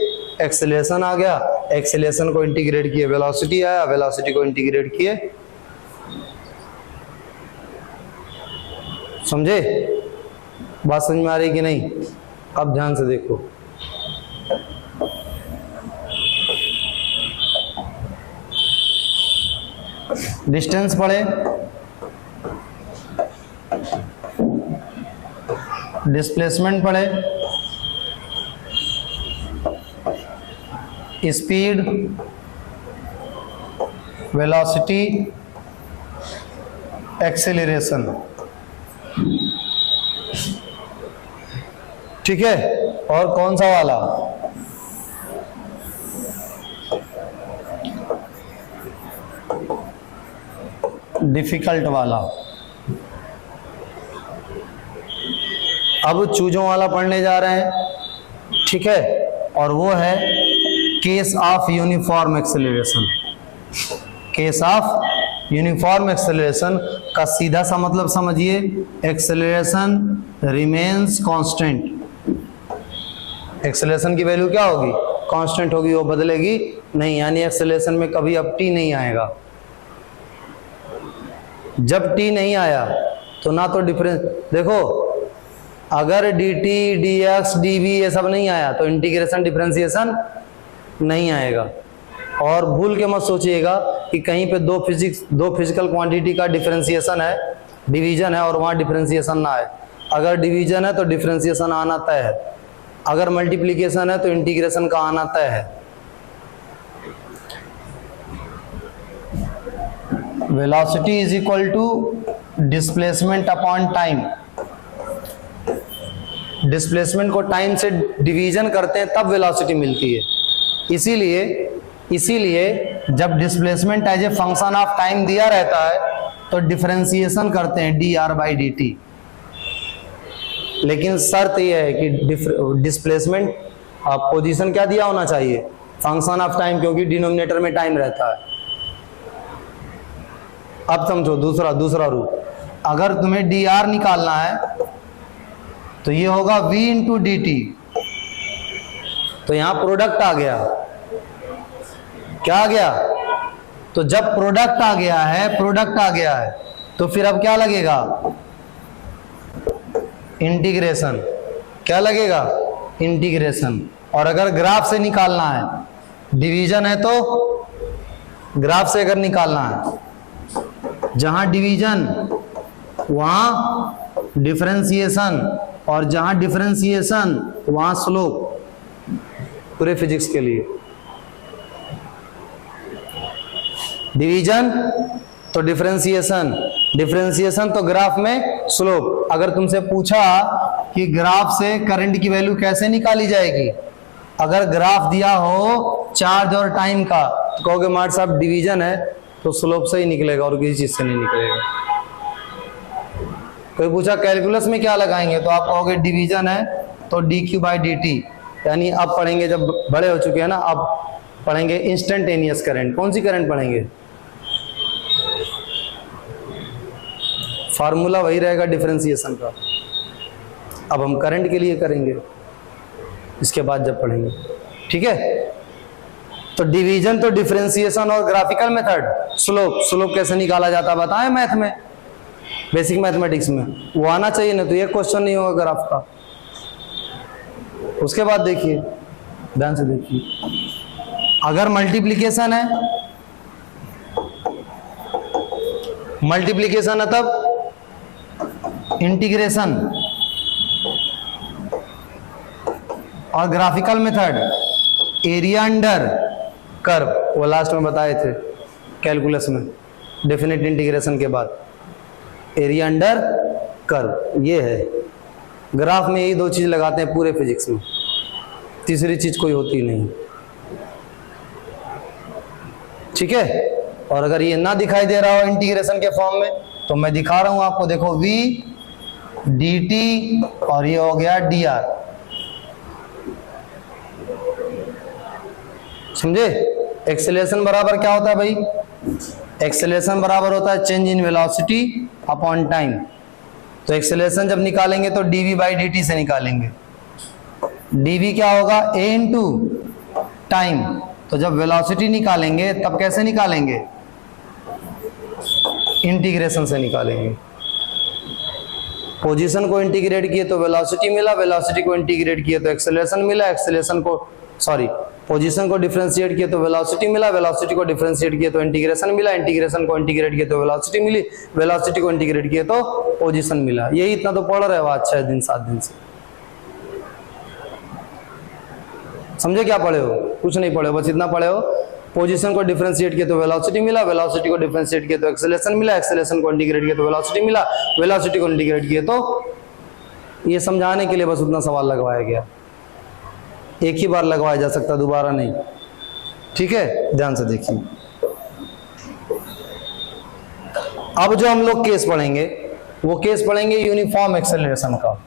एक्सेलरेशन आ गया, एक्सेलरेशन को इंटीग्रेट किए वेलोसिटी आया, वेलोसिटी को इंटीग्रेट किए, समझे? बात समझ में आ रही कि नहीं? अब ध्यान से देखो, डिस्टेंस पढ़े, डिस्प्लेसमेंट पढ़े, स्पीड, वेलोसिटी, एक्सेलरेशन। ठीक है, और कौन सा वाला, डिफिकल्ट वाला। अब चूजों वाला पढ़ने जा रहे हैं, ठीक है, और वो है case of uniform acceleration. Case of uniform acceleration का सीधा सा मतलब समझिए, एक्सेलरेशन रिमेन्स कांस्टेंट। एक्सेलरेशन की वैल्यू क्या होगी, कांस्टेंट होगी, वो बदलेगी नहीं, यानी एक्सेलरेशन में कभी अब टी नहीं आएगा। जब टी नहीं आया तो ना तो डिफरेंस, देखो अगर d t d x d v ये सब नहीं आया तो इंटीग्रेशन डिफरेंशिएशन नहीं आएगा। और भूल के मत सोचिएगा कि कहीं पे दो फिजिकल क्वांटिटी का डिफरेंशिएशन है, डिवीजन है, और वहाँ डिफरेंशिएशन ना आए। अगर डिवीजन है तो डिफरेंशिएशन आना तय है, अगर मल्टीप्लिकेशन है तो इंटीग्रेशन का आना तय है। Velocity is equal to displacement upon time. Displacement को टाइम से डिवीजन करते हैं तब वेलोसिटी मिलती है। इसीलिए जब displacement as a function of time दिया रहता है तो डिफरेंशिएशन करते हैं d r by d t. लेकिन शर्त यह है कि डिस्प्लेसमेंट पोजीशन क्या दिया होना चाहिए, फंक्शन ऑफ टाइम, क्योंकि डिनोमिनेटर में टाइम रहता है। अब समझो दूसरा रूप, अगर तुम्हें डी आर निकालना है तो ये होगा v इंटू डी टी। तो यहां प्रोडक्ट आ गया, क्या आ गया, तो जब प्रोडक्ट आ गया है तो फिर अब क्या लगेगा, इंटीग्रेशन। क्या लगेगा, इंटीग्रेशन। और अगर ग्राफ से निकालना है, डिवीजन है तो ग्राफ से अगर निकालना है, जहां डिवीजन वहां डिफरेंशिएशन, और जहां डिफरेंशिएशन वहां स्लोप, पूरे फिजिक्स के लिए। डिवीजन तो डिफरेंशिएशन, डिफरेंशिएशन तो ग्राफ में स्लोप। अगर तुमसे पूछा कि ग्राफ से करंट की वैल्यू कैसे निकाली जाएगी, अगर ग्राफ दिया हो चार्ज और टाइम का, तो कहोगे मार्ट साहब डिवीजन है तो स्लोप से ही निकलेगा और किसी चीज से नहीं निकलेगा। कोई पूछा कैलकुलस में क्या लगाएंगे, तो आप कहोगे डिवीजन है तो D Q by d T. यानी अब पढ़ेंगे, जब बड़े हो चुके हैं ना, अब पढ़ेंगे इंस्टेंटेनियस करंट। कौन सी करंट पढ़ेंगे, फार्मूला वही रहेगा डिफरेंशिएशन का। अब हम करंट के लिए करेंगे इसके बाद जब पढ़ेंगे, ठीक है। तो डिवीजन तो डिफरेंशिएशन, और ग्राफिकल मेथड स्लोप कैसे निकाला जाता बताएं मैथ में, बेसिक मैथमेटिक्स में वो आना चाहिए ना, तो ये क्वेश्चन नहीं होगा ग्राफ का। उसके बाद देखिए, ध्यान से देखिए, अगर मल्टीप्लिकेशन है तब इंटीग्रेशन, और graphical method area under curve, वो लास्ट में बताए थे कैलकुलस में, डेफिनेट इंटीग्रेशन के बाद एरिया अंडर कर्व। ये है ग्राफ में, यही दो चीज लगाते हैं पूरे फिजिक्स में, तीसरी चीज कोई होती नहीं, ठीक है। और अगर ये ना दिखाई दे रहा हो इंटीग्रेशन के फॉर्म में, तो मैं दिखा रहा हूं आपको, देखो v dt और ये हो गया dr। समझे? एक्सेलरेशन बराबर क्या होता है भाई? एक्सेलरेशन बराबर होता है change in velocity upon time. तो एक्सेलरेशन जब निकालेंगे तो dv बाई dt से निकालेंगे। dv क्या होगा? a into time. तो जब वेलोसिटी निकालेंगे तब कैसे निकालेंगे? इंटीग्रेशन से निकालेंगे। पोजीशन को इंटीग्रेट किए तो वेलोसिटी मिला, वेलोसिटी को इंटीग्रेट किए तो एक्सेलरेशन मिला, एक्सेलरेशन को पोजीशन को डिफरेंशिएट किए तो वेलोसिटी मिला, वेलोसिटी को डिफरेंशिएट किए तो इंटीग्रेशन मिला, इंटीग्रेशन को इंटीग्रेट किए तो वेलोसिटी मिली, वेलोसिटी को इंटीग्रेट किए तो पोजीशन मिला। यही इतना तो पढ़ रहे हो आज 6 दिन 7 दिन से। समझे क्या पढ़े हो? कुछ नहीं पढ़े हो, बस इतना पढ़े हो। पोजीशन को डिफरेंशिएट किया तो वेलोसिटी मिला, वेलोसिटी को डिफरेंशिएट किया तो एक्सेलरेशन मिला, एक्सेलरेशन को इंटीग्रेट किया तो वेलोसिटी मिला, वेलोसिटी को इंटीग्रेट किया तो, ये समझाने के लिए बस उतना सवाल लगवाया गया। एक ही बार लगवाया जा सकता, दोबारा नहीं। ठीक है, ध्यान से देखिए। अब जो हम लोग केस पढ़ेंगे वो केस पढ़ेंगे यूनिफॉर्म एक्सेलरेशन का।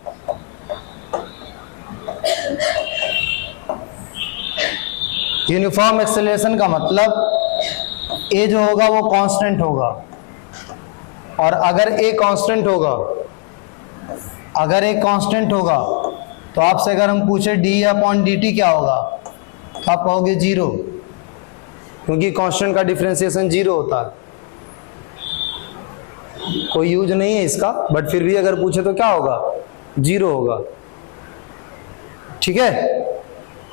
यूनिफॉर्म एक्सेलरेशन का मतलब ए जो होगा वो कांस्टेंट होगा, और अगर ए कांस्टेंट होगा, अगर ए कांस्टेंट होगा तो आपसे अगर हम पूछे डी अपॉन डी टी क्या होगा, तो आप कहोगे 0, क्योंकि कांस्टेंट का डिफरेंशिएशन 0 होता है। कोई यूज नहीं है इसका, बट फिर भी अगर पूछे तो क्या होगा? 0 होगा। ठीक है।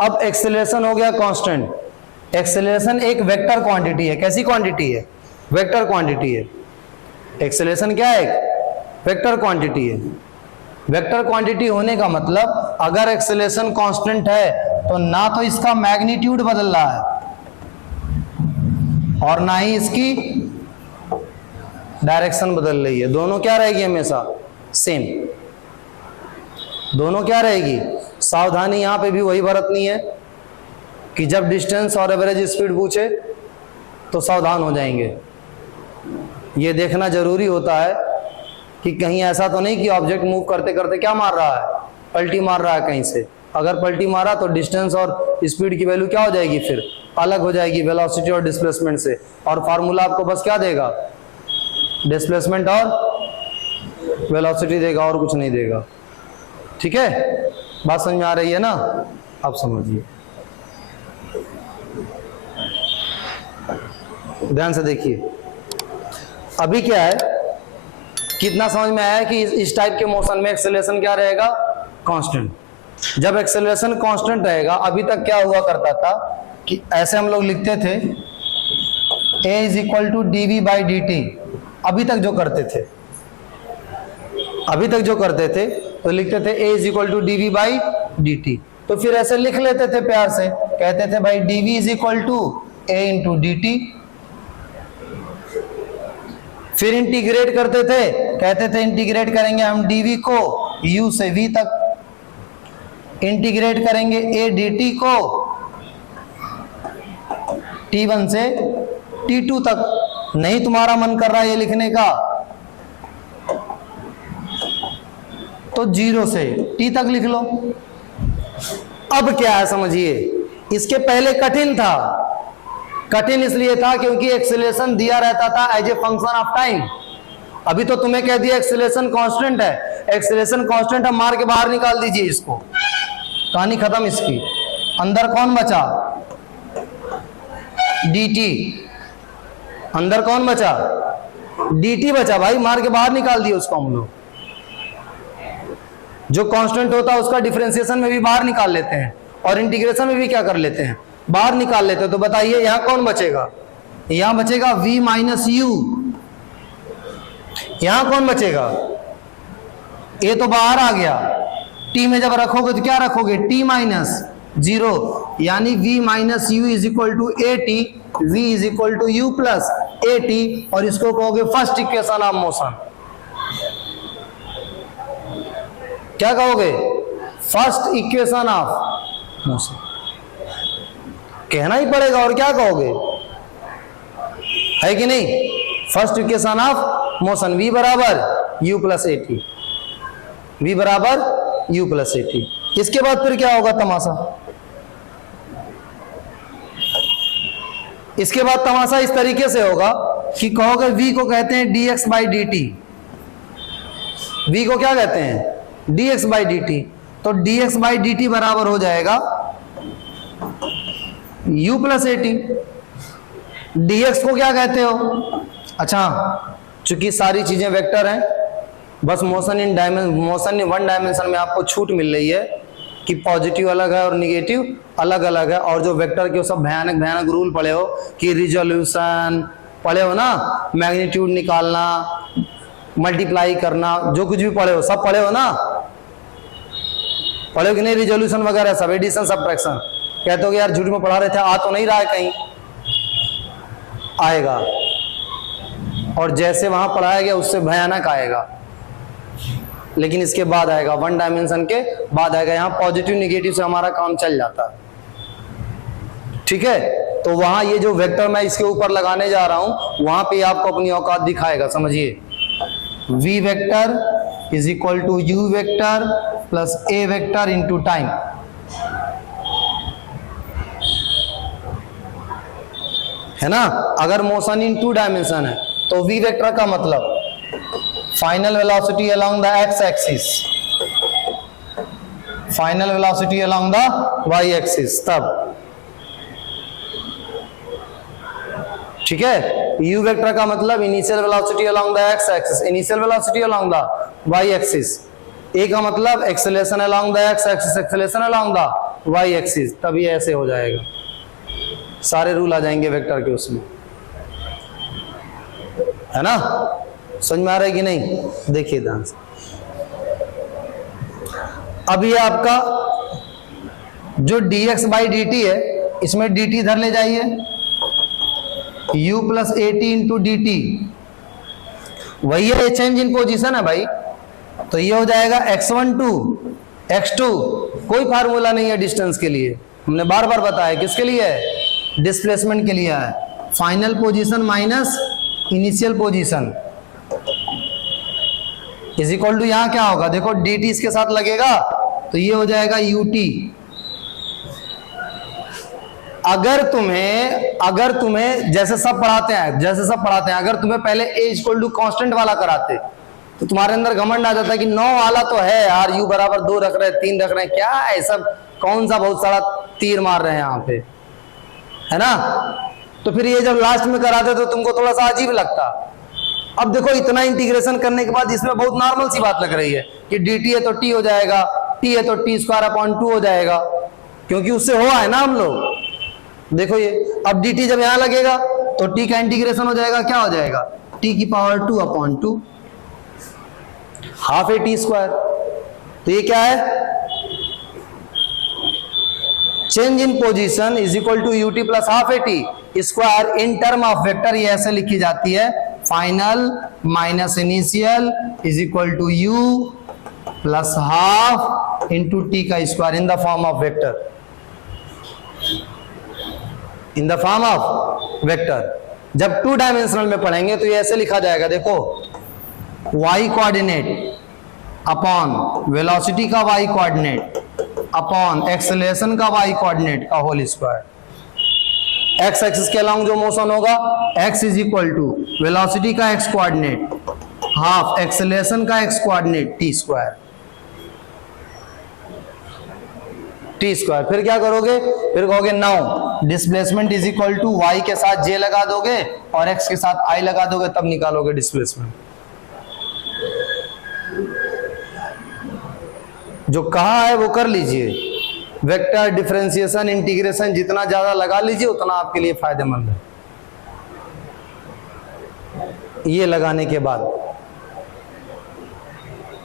अब एक्सेलरेशन हो गया कांस्टेंट। एक्सेलरेशन एक वेक्टर क्वांटिटी है। कैसी क्वांटिटी है? वेक्टर क्वांटिटी है। एक्सेलरेशन क्या है? वेक्टर क्वांटिटी है। वेक्टर क्वांटिटी होने का मतलब अगर एक्सेलरेशन कांस्टेंट है तो ना तो इसका मैग्नीट्यूड बदल रहा है और ना ही इसकी डायरेक्शन बदल रही है। दोनों क्या रहेगी? हमेशा सेम। दोनों क्या रहेगी? सावधानी यहां पे भी वही बरतनी है कि जब डिस्टेंस और एवरेज स्पीड पूछे तो सावधान हो जाएंगे। ये देखना जरूरी होता है कि कहीं ऐसा तो नहीं कि ऑब्जेक्ट मूव करते करते क्या मार रहा है? पलटी मार रहा है कहीं से। अगर पलटी मारा तो डिस्टेंस और स्पीड की वैल्यू क्या हो जाएगी? फिर अलग हो जाएगी वेलोसिटी और डिस्प्लेसमेंट से। और फार्मूला आपको बस क्या देगा? डिस्प्लेसमेंट और वेलोसिटी देगा, और कुछ नहीं देगा। ठीक है, बात समझ में आ रही है ना? आप समझिए, ध्यान से देखिए। अभी क्या है, कितना समझ में आया कि इस टाइप के मोशन में एक्सेलरेशन क्या रहेगा? कांस्टेंट। जब एक्सेलरेशन कांस्टेंट रहेगा, अभी तक क्या हुआ करता था कि ऐसे हम लोग लिखते थे a is equal to dv by dt। अभी तक जो करते थे तो लिखते थे a is equal to dv by dt। तो फिर ऐसे लिख लेते थे प्यार से, कहते थे भाई dv is equal to a into dt। फिर इंटीग्रेट करते थे, कहते थे इंटीग्रेट करेंगे हम dv को u से v तक, इंटीग्रेट करेंगे a dt को t1 से t2 तक। नहीं तुम्हारा मन कर रहा है ये लिखने का तो 0 से t तक लिख लो। अब क्या है समझिए, इसके पहले कठिन था। कठिन इसलिए था क्योंकि एक्सेलरेशन दिया रहता था as a function of time. अभी तो तुम्हें कह दिया एक्सेलरेशन कांस्टेंट है। एक्सेलरेशन कांस्टेंट है, मार के बाहर निकाल दीजिए इसको, कहानी खत्म इसकी। अंदर कौन बचा? dt। अंदर कौन बचा? dt बचा भाई, मार के बाहर निकाल दिए उसको हम लोग। जो कांस्टेंट होता है उसका डिफरेंशिएशन में भी बाहर निकाल लेते हैं और इंटीग्रेशन में भी क्या कर लेते हैं? बाहर निकाल लेते हैं। तो बताइए यहां कौन बचेगा? यहां बचेगा v माइनस u। यहां कौन बचेगा? a तो बाहर आ गया, t में जब रखोगे तो क्या रखोगे? t माइनस 0, यानी v minus u is equal to a t, v is equal to u plus a t, और इसको कहोगे फर्स्ट इक्वेशन ऑफ मोशन। क्या कहोगे? फर्स्ट इक्वेशन ऑफ मोशन कहना ही पड़ेगा, और क्या कहोगे? है कि नहीं? First equation of motion v बराबर u plus a t। v बराबर u प्लस at। इसके बाद फिर क्या होगा तमाशा, इसके बाद तमाशा इस तरीके से होगा कि कहोगे v को कहते हैं dx बाई dt, v को क्या कहते हैं dx बाई dt, तो dx बाई dt बराबर हो जाएगा u प्लस at। dx को क्या कहते हो, अच्छा चूंकि सारी चीजें वेक्टर हैं, बस मोशन इन वन डायमेंशन में आपको छूट मिल रही है कि पॉजिटिव अलग है और निगेटिव अलग अलग है, और जो वेक्टर के सब भयानक भयानक रूल पढ़े हो कि रिजोल्यूशन पढ़े हो ना, मैग्नीट्यूड निकालना, मल्टीप्लाई करना, जो कुछ भी पढ़े हो सब पढ़े हो ना, पढ़े हो कि नहीं, रिजोल्यूशन वगैरह सब, एडिशन सब्ट्रैक्शन। कहते हो कि यार झूठ में पढ़ा रहे थे, आ तो नहीं रहा है कहीं, आएगा, और जैसे वहां पढ़ाया गया उससे भयानक आएगा, लेकिन इसके बाद आएगा, वन डायमेंशन के बाद आएगा। यहाँ पॉजिटिव निगेटिव से हमारा काम चल जाता है, ठीक है। तो वहां ये जो वेक्टर मैं इसके ऊपर लगाने जा रहा हूं, वहां पे आपको अपनी औकात दिखाएगा, समझिए। v vector is equal to u vector plus a vector into time, है ना। अगर मोशन इन टू डायमेंशन है तो v वेक्टर का मतलब final velocity along the x axis, final velocity along the y axis, तब ठीक है। u वेक्टर का मतलब initial velocity along the x axis, initial velocity along the y axis. a का मतलब acceleration along the x axis, acceleration along the y axis, तब ये ऐसे हो जाएगा, सारे रूल आ जाएंगे वेक्टर के उसमें, है ना। समझ में आ रहा है कि नहीं, देखिए ध्यान से। अब ये आपका जो dx बाई dt है, इसमें dt इधर ले जाइए, u plus at into dt, वही है चेंज इन पोजीशन है भाई, तो ये हो जाएगा x1 टू x2, कोई फार्मूला नहीं है डिस्टेंस के लिए, हमने बार बार बताया किसके लिए है, डिस्प्लेसमेंट के लिए है, final position minus initial position is equal to, यहां क्या होगा देखो, dt इसके साथ लगेगा तो ये हो जाएगा ut। अगर तुम्हें जैसे सब पढ़ाते हैं, अगर तुम्हें पहले a इक्वल टू कांस्टेंट वाला कराते तो तुम्हारे अंदर घमंड आ जाता है कि 9 वाला तो है यार, u बराबर 2 रख रहे हैं, 3 रख रहे हैं, क्या है सब, कौन सा बहुत सारा तीर मार रहे हैं यहाँ पे, है ना। तो फिर ये जब लास्ट में कराते तो तुमको थोड़ा सा अजीब लगता। अब देखो इतना इंटीग्रेशन करने के बाद इसमें बहुत नॉर्मल सी बात लग रही है कि dt है तो t हो जाएगा, t है तो t स्क्वायर अपॉन 2 हो जाएगा, क्योंकि उससे हुआ है ना हम लोग। देखो ये अब dt जब यहां लगेगा तो t का इंटीग्रेशन हो जाएगा, क्या हो जाएगा, t की power 2 upon 2, half at square. तो ये क्या है, change in position is equal to ut plus half at square in term of vector, ये ऐसे लिखी जाती है, final minus initial is equal to u plus half into T का square in the form of vector, in the form of vector. जब 2 dimensional में पढ़ेंगे तो ये ऐसे लिखा जाएगा, देखो y कोऑर्डिनेट अपॉन वेलोसिटी का y कोऑर्डिनेट अपॉन एक्सेलरेशन का y कोऑर्डिनेट का होल स्क्वायर। x एक्सिस के अलोंग जो मोशन होगा, x is equal to velocity का x कोऑर्डिनेट हाफ एक्सेलरेशन का x coordinate t square, t square. फिर क्या करोगे, फिर कहोगे now displacement is equal to y के साथ j लगा दोगे और x के साथ i लगा दोगे, तब निकालोगे डिस्प्लेसमेंट। जो कहा है वो कर लीजिए, वेक्टर डिफरेंशिएशन इंटीग्रेशन जितना ज्यादा लगा लीजिए उतना आपके लिए फायदेमंद है। ये लगाने के बाद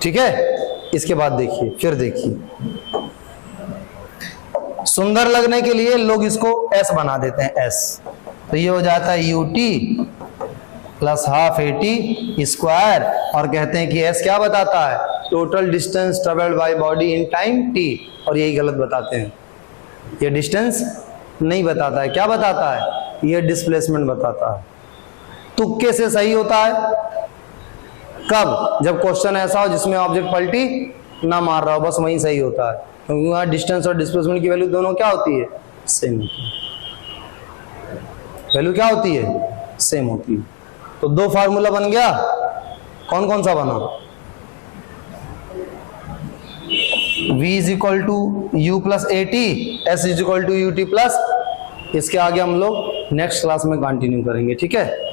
ठीक है, इसके बाद देखिए, फिर देखिए, सुंदर लगने के लिए लोग इसको s बना देते हैं, s, तो ये हो जाता है ut plus half at square, और कहते हैं कि s क्या बताता है, total distance travelled by body in time t, और यही गलत बताते हैं, ये डिस्टेंस नहीं बताता है, क्या बताता है, ये डिस्प्लेसमेंट बताता है। तुक्के से सही होता है कब, जब क्वेश्चन ऐसा हो जिसमें ऑब्जेक्ट पलटी ना मार रहा हो, बस वहीं सही होता है, क्योंकि वहाँ डिस्टेंस और डिस्प्लेसमेंट की वैल्यू दोनों क्या होती है, सेम होती है। वैल्यू क्या होती है, सेम होती है। तो दो फार्मूला बन गया, कौन कौन सा बना, v is equal to u plus a t, s is equal to u t plus, इसके आगे हम लोग नेक्स्ट क्लास में कंटिन्यू करेंगे, ठीक है।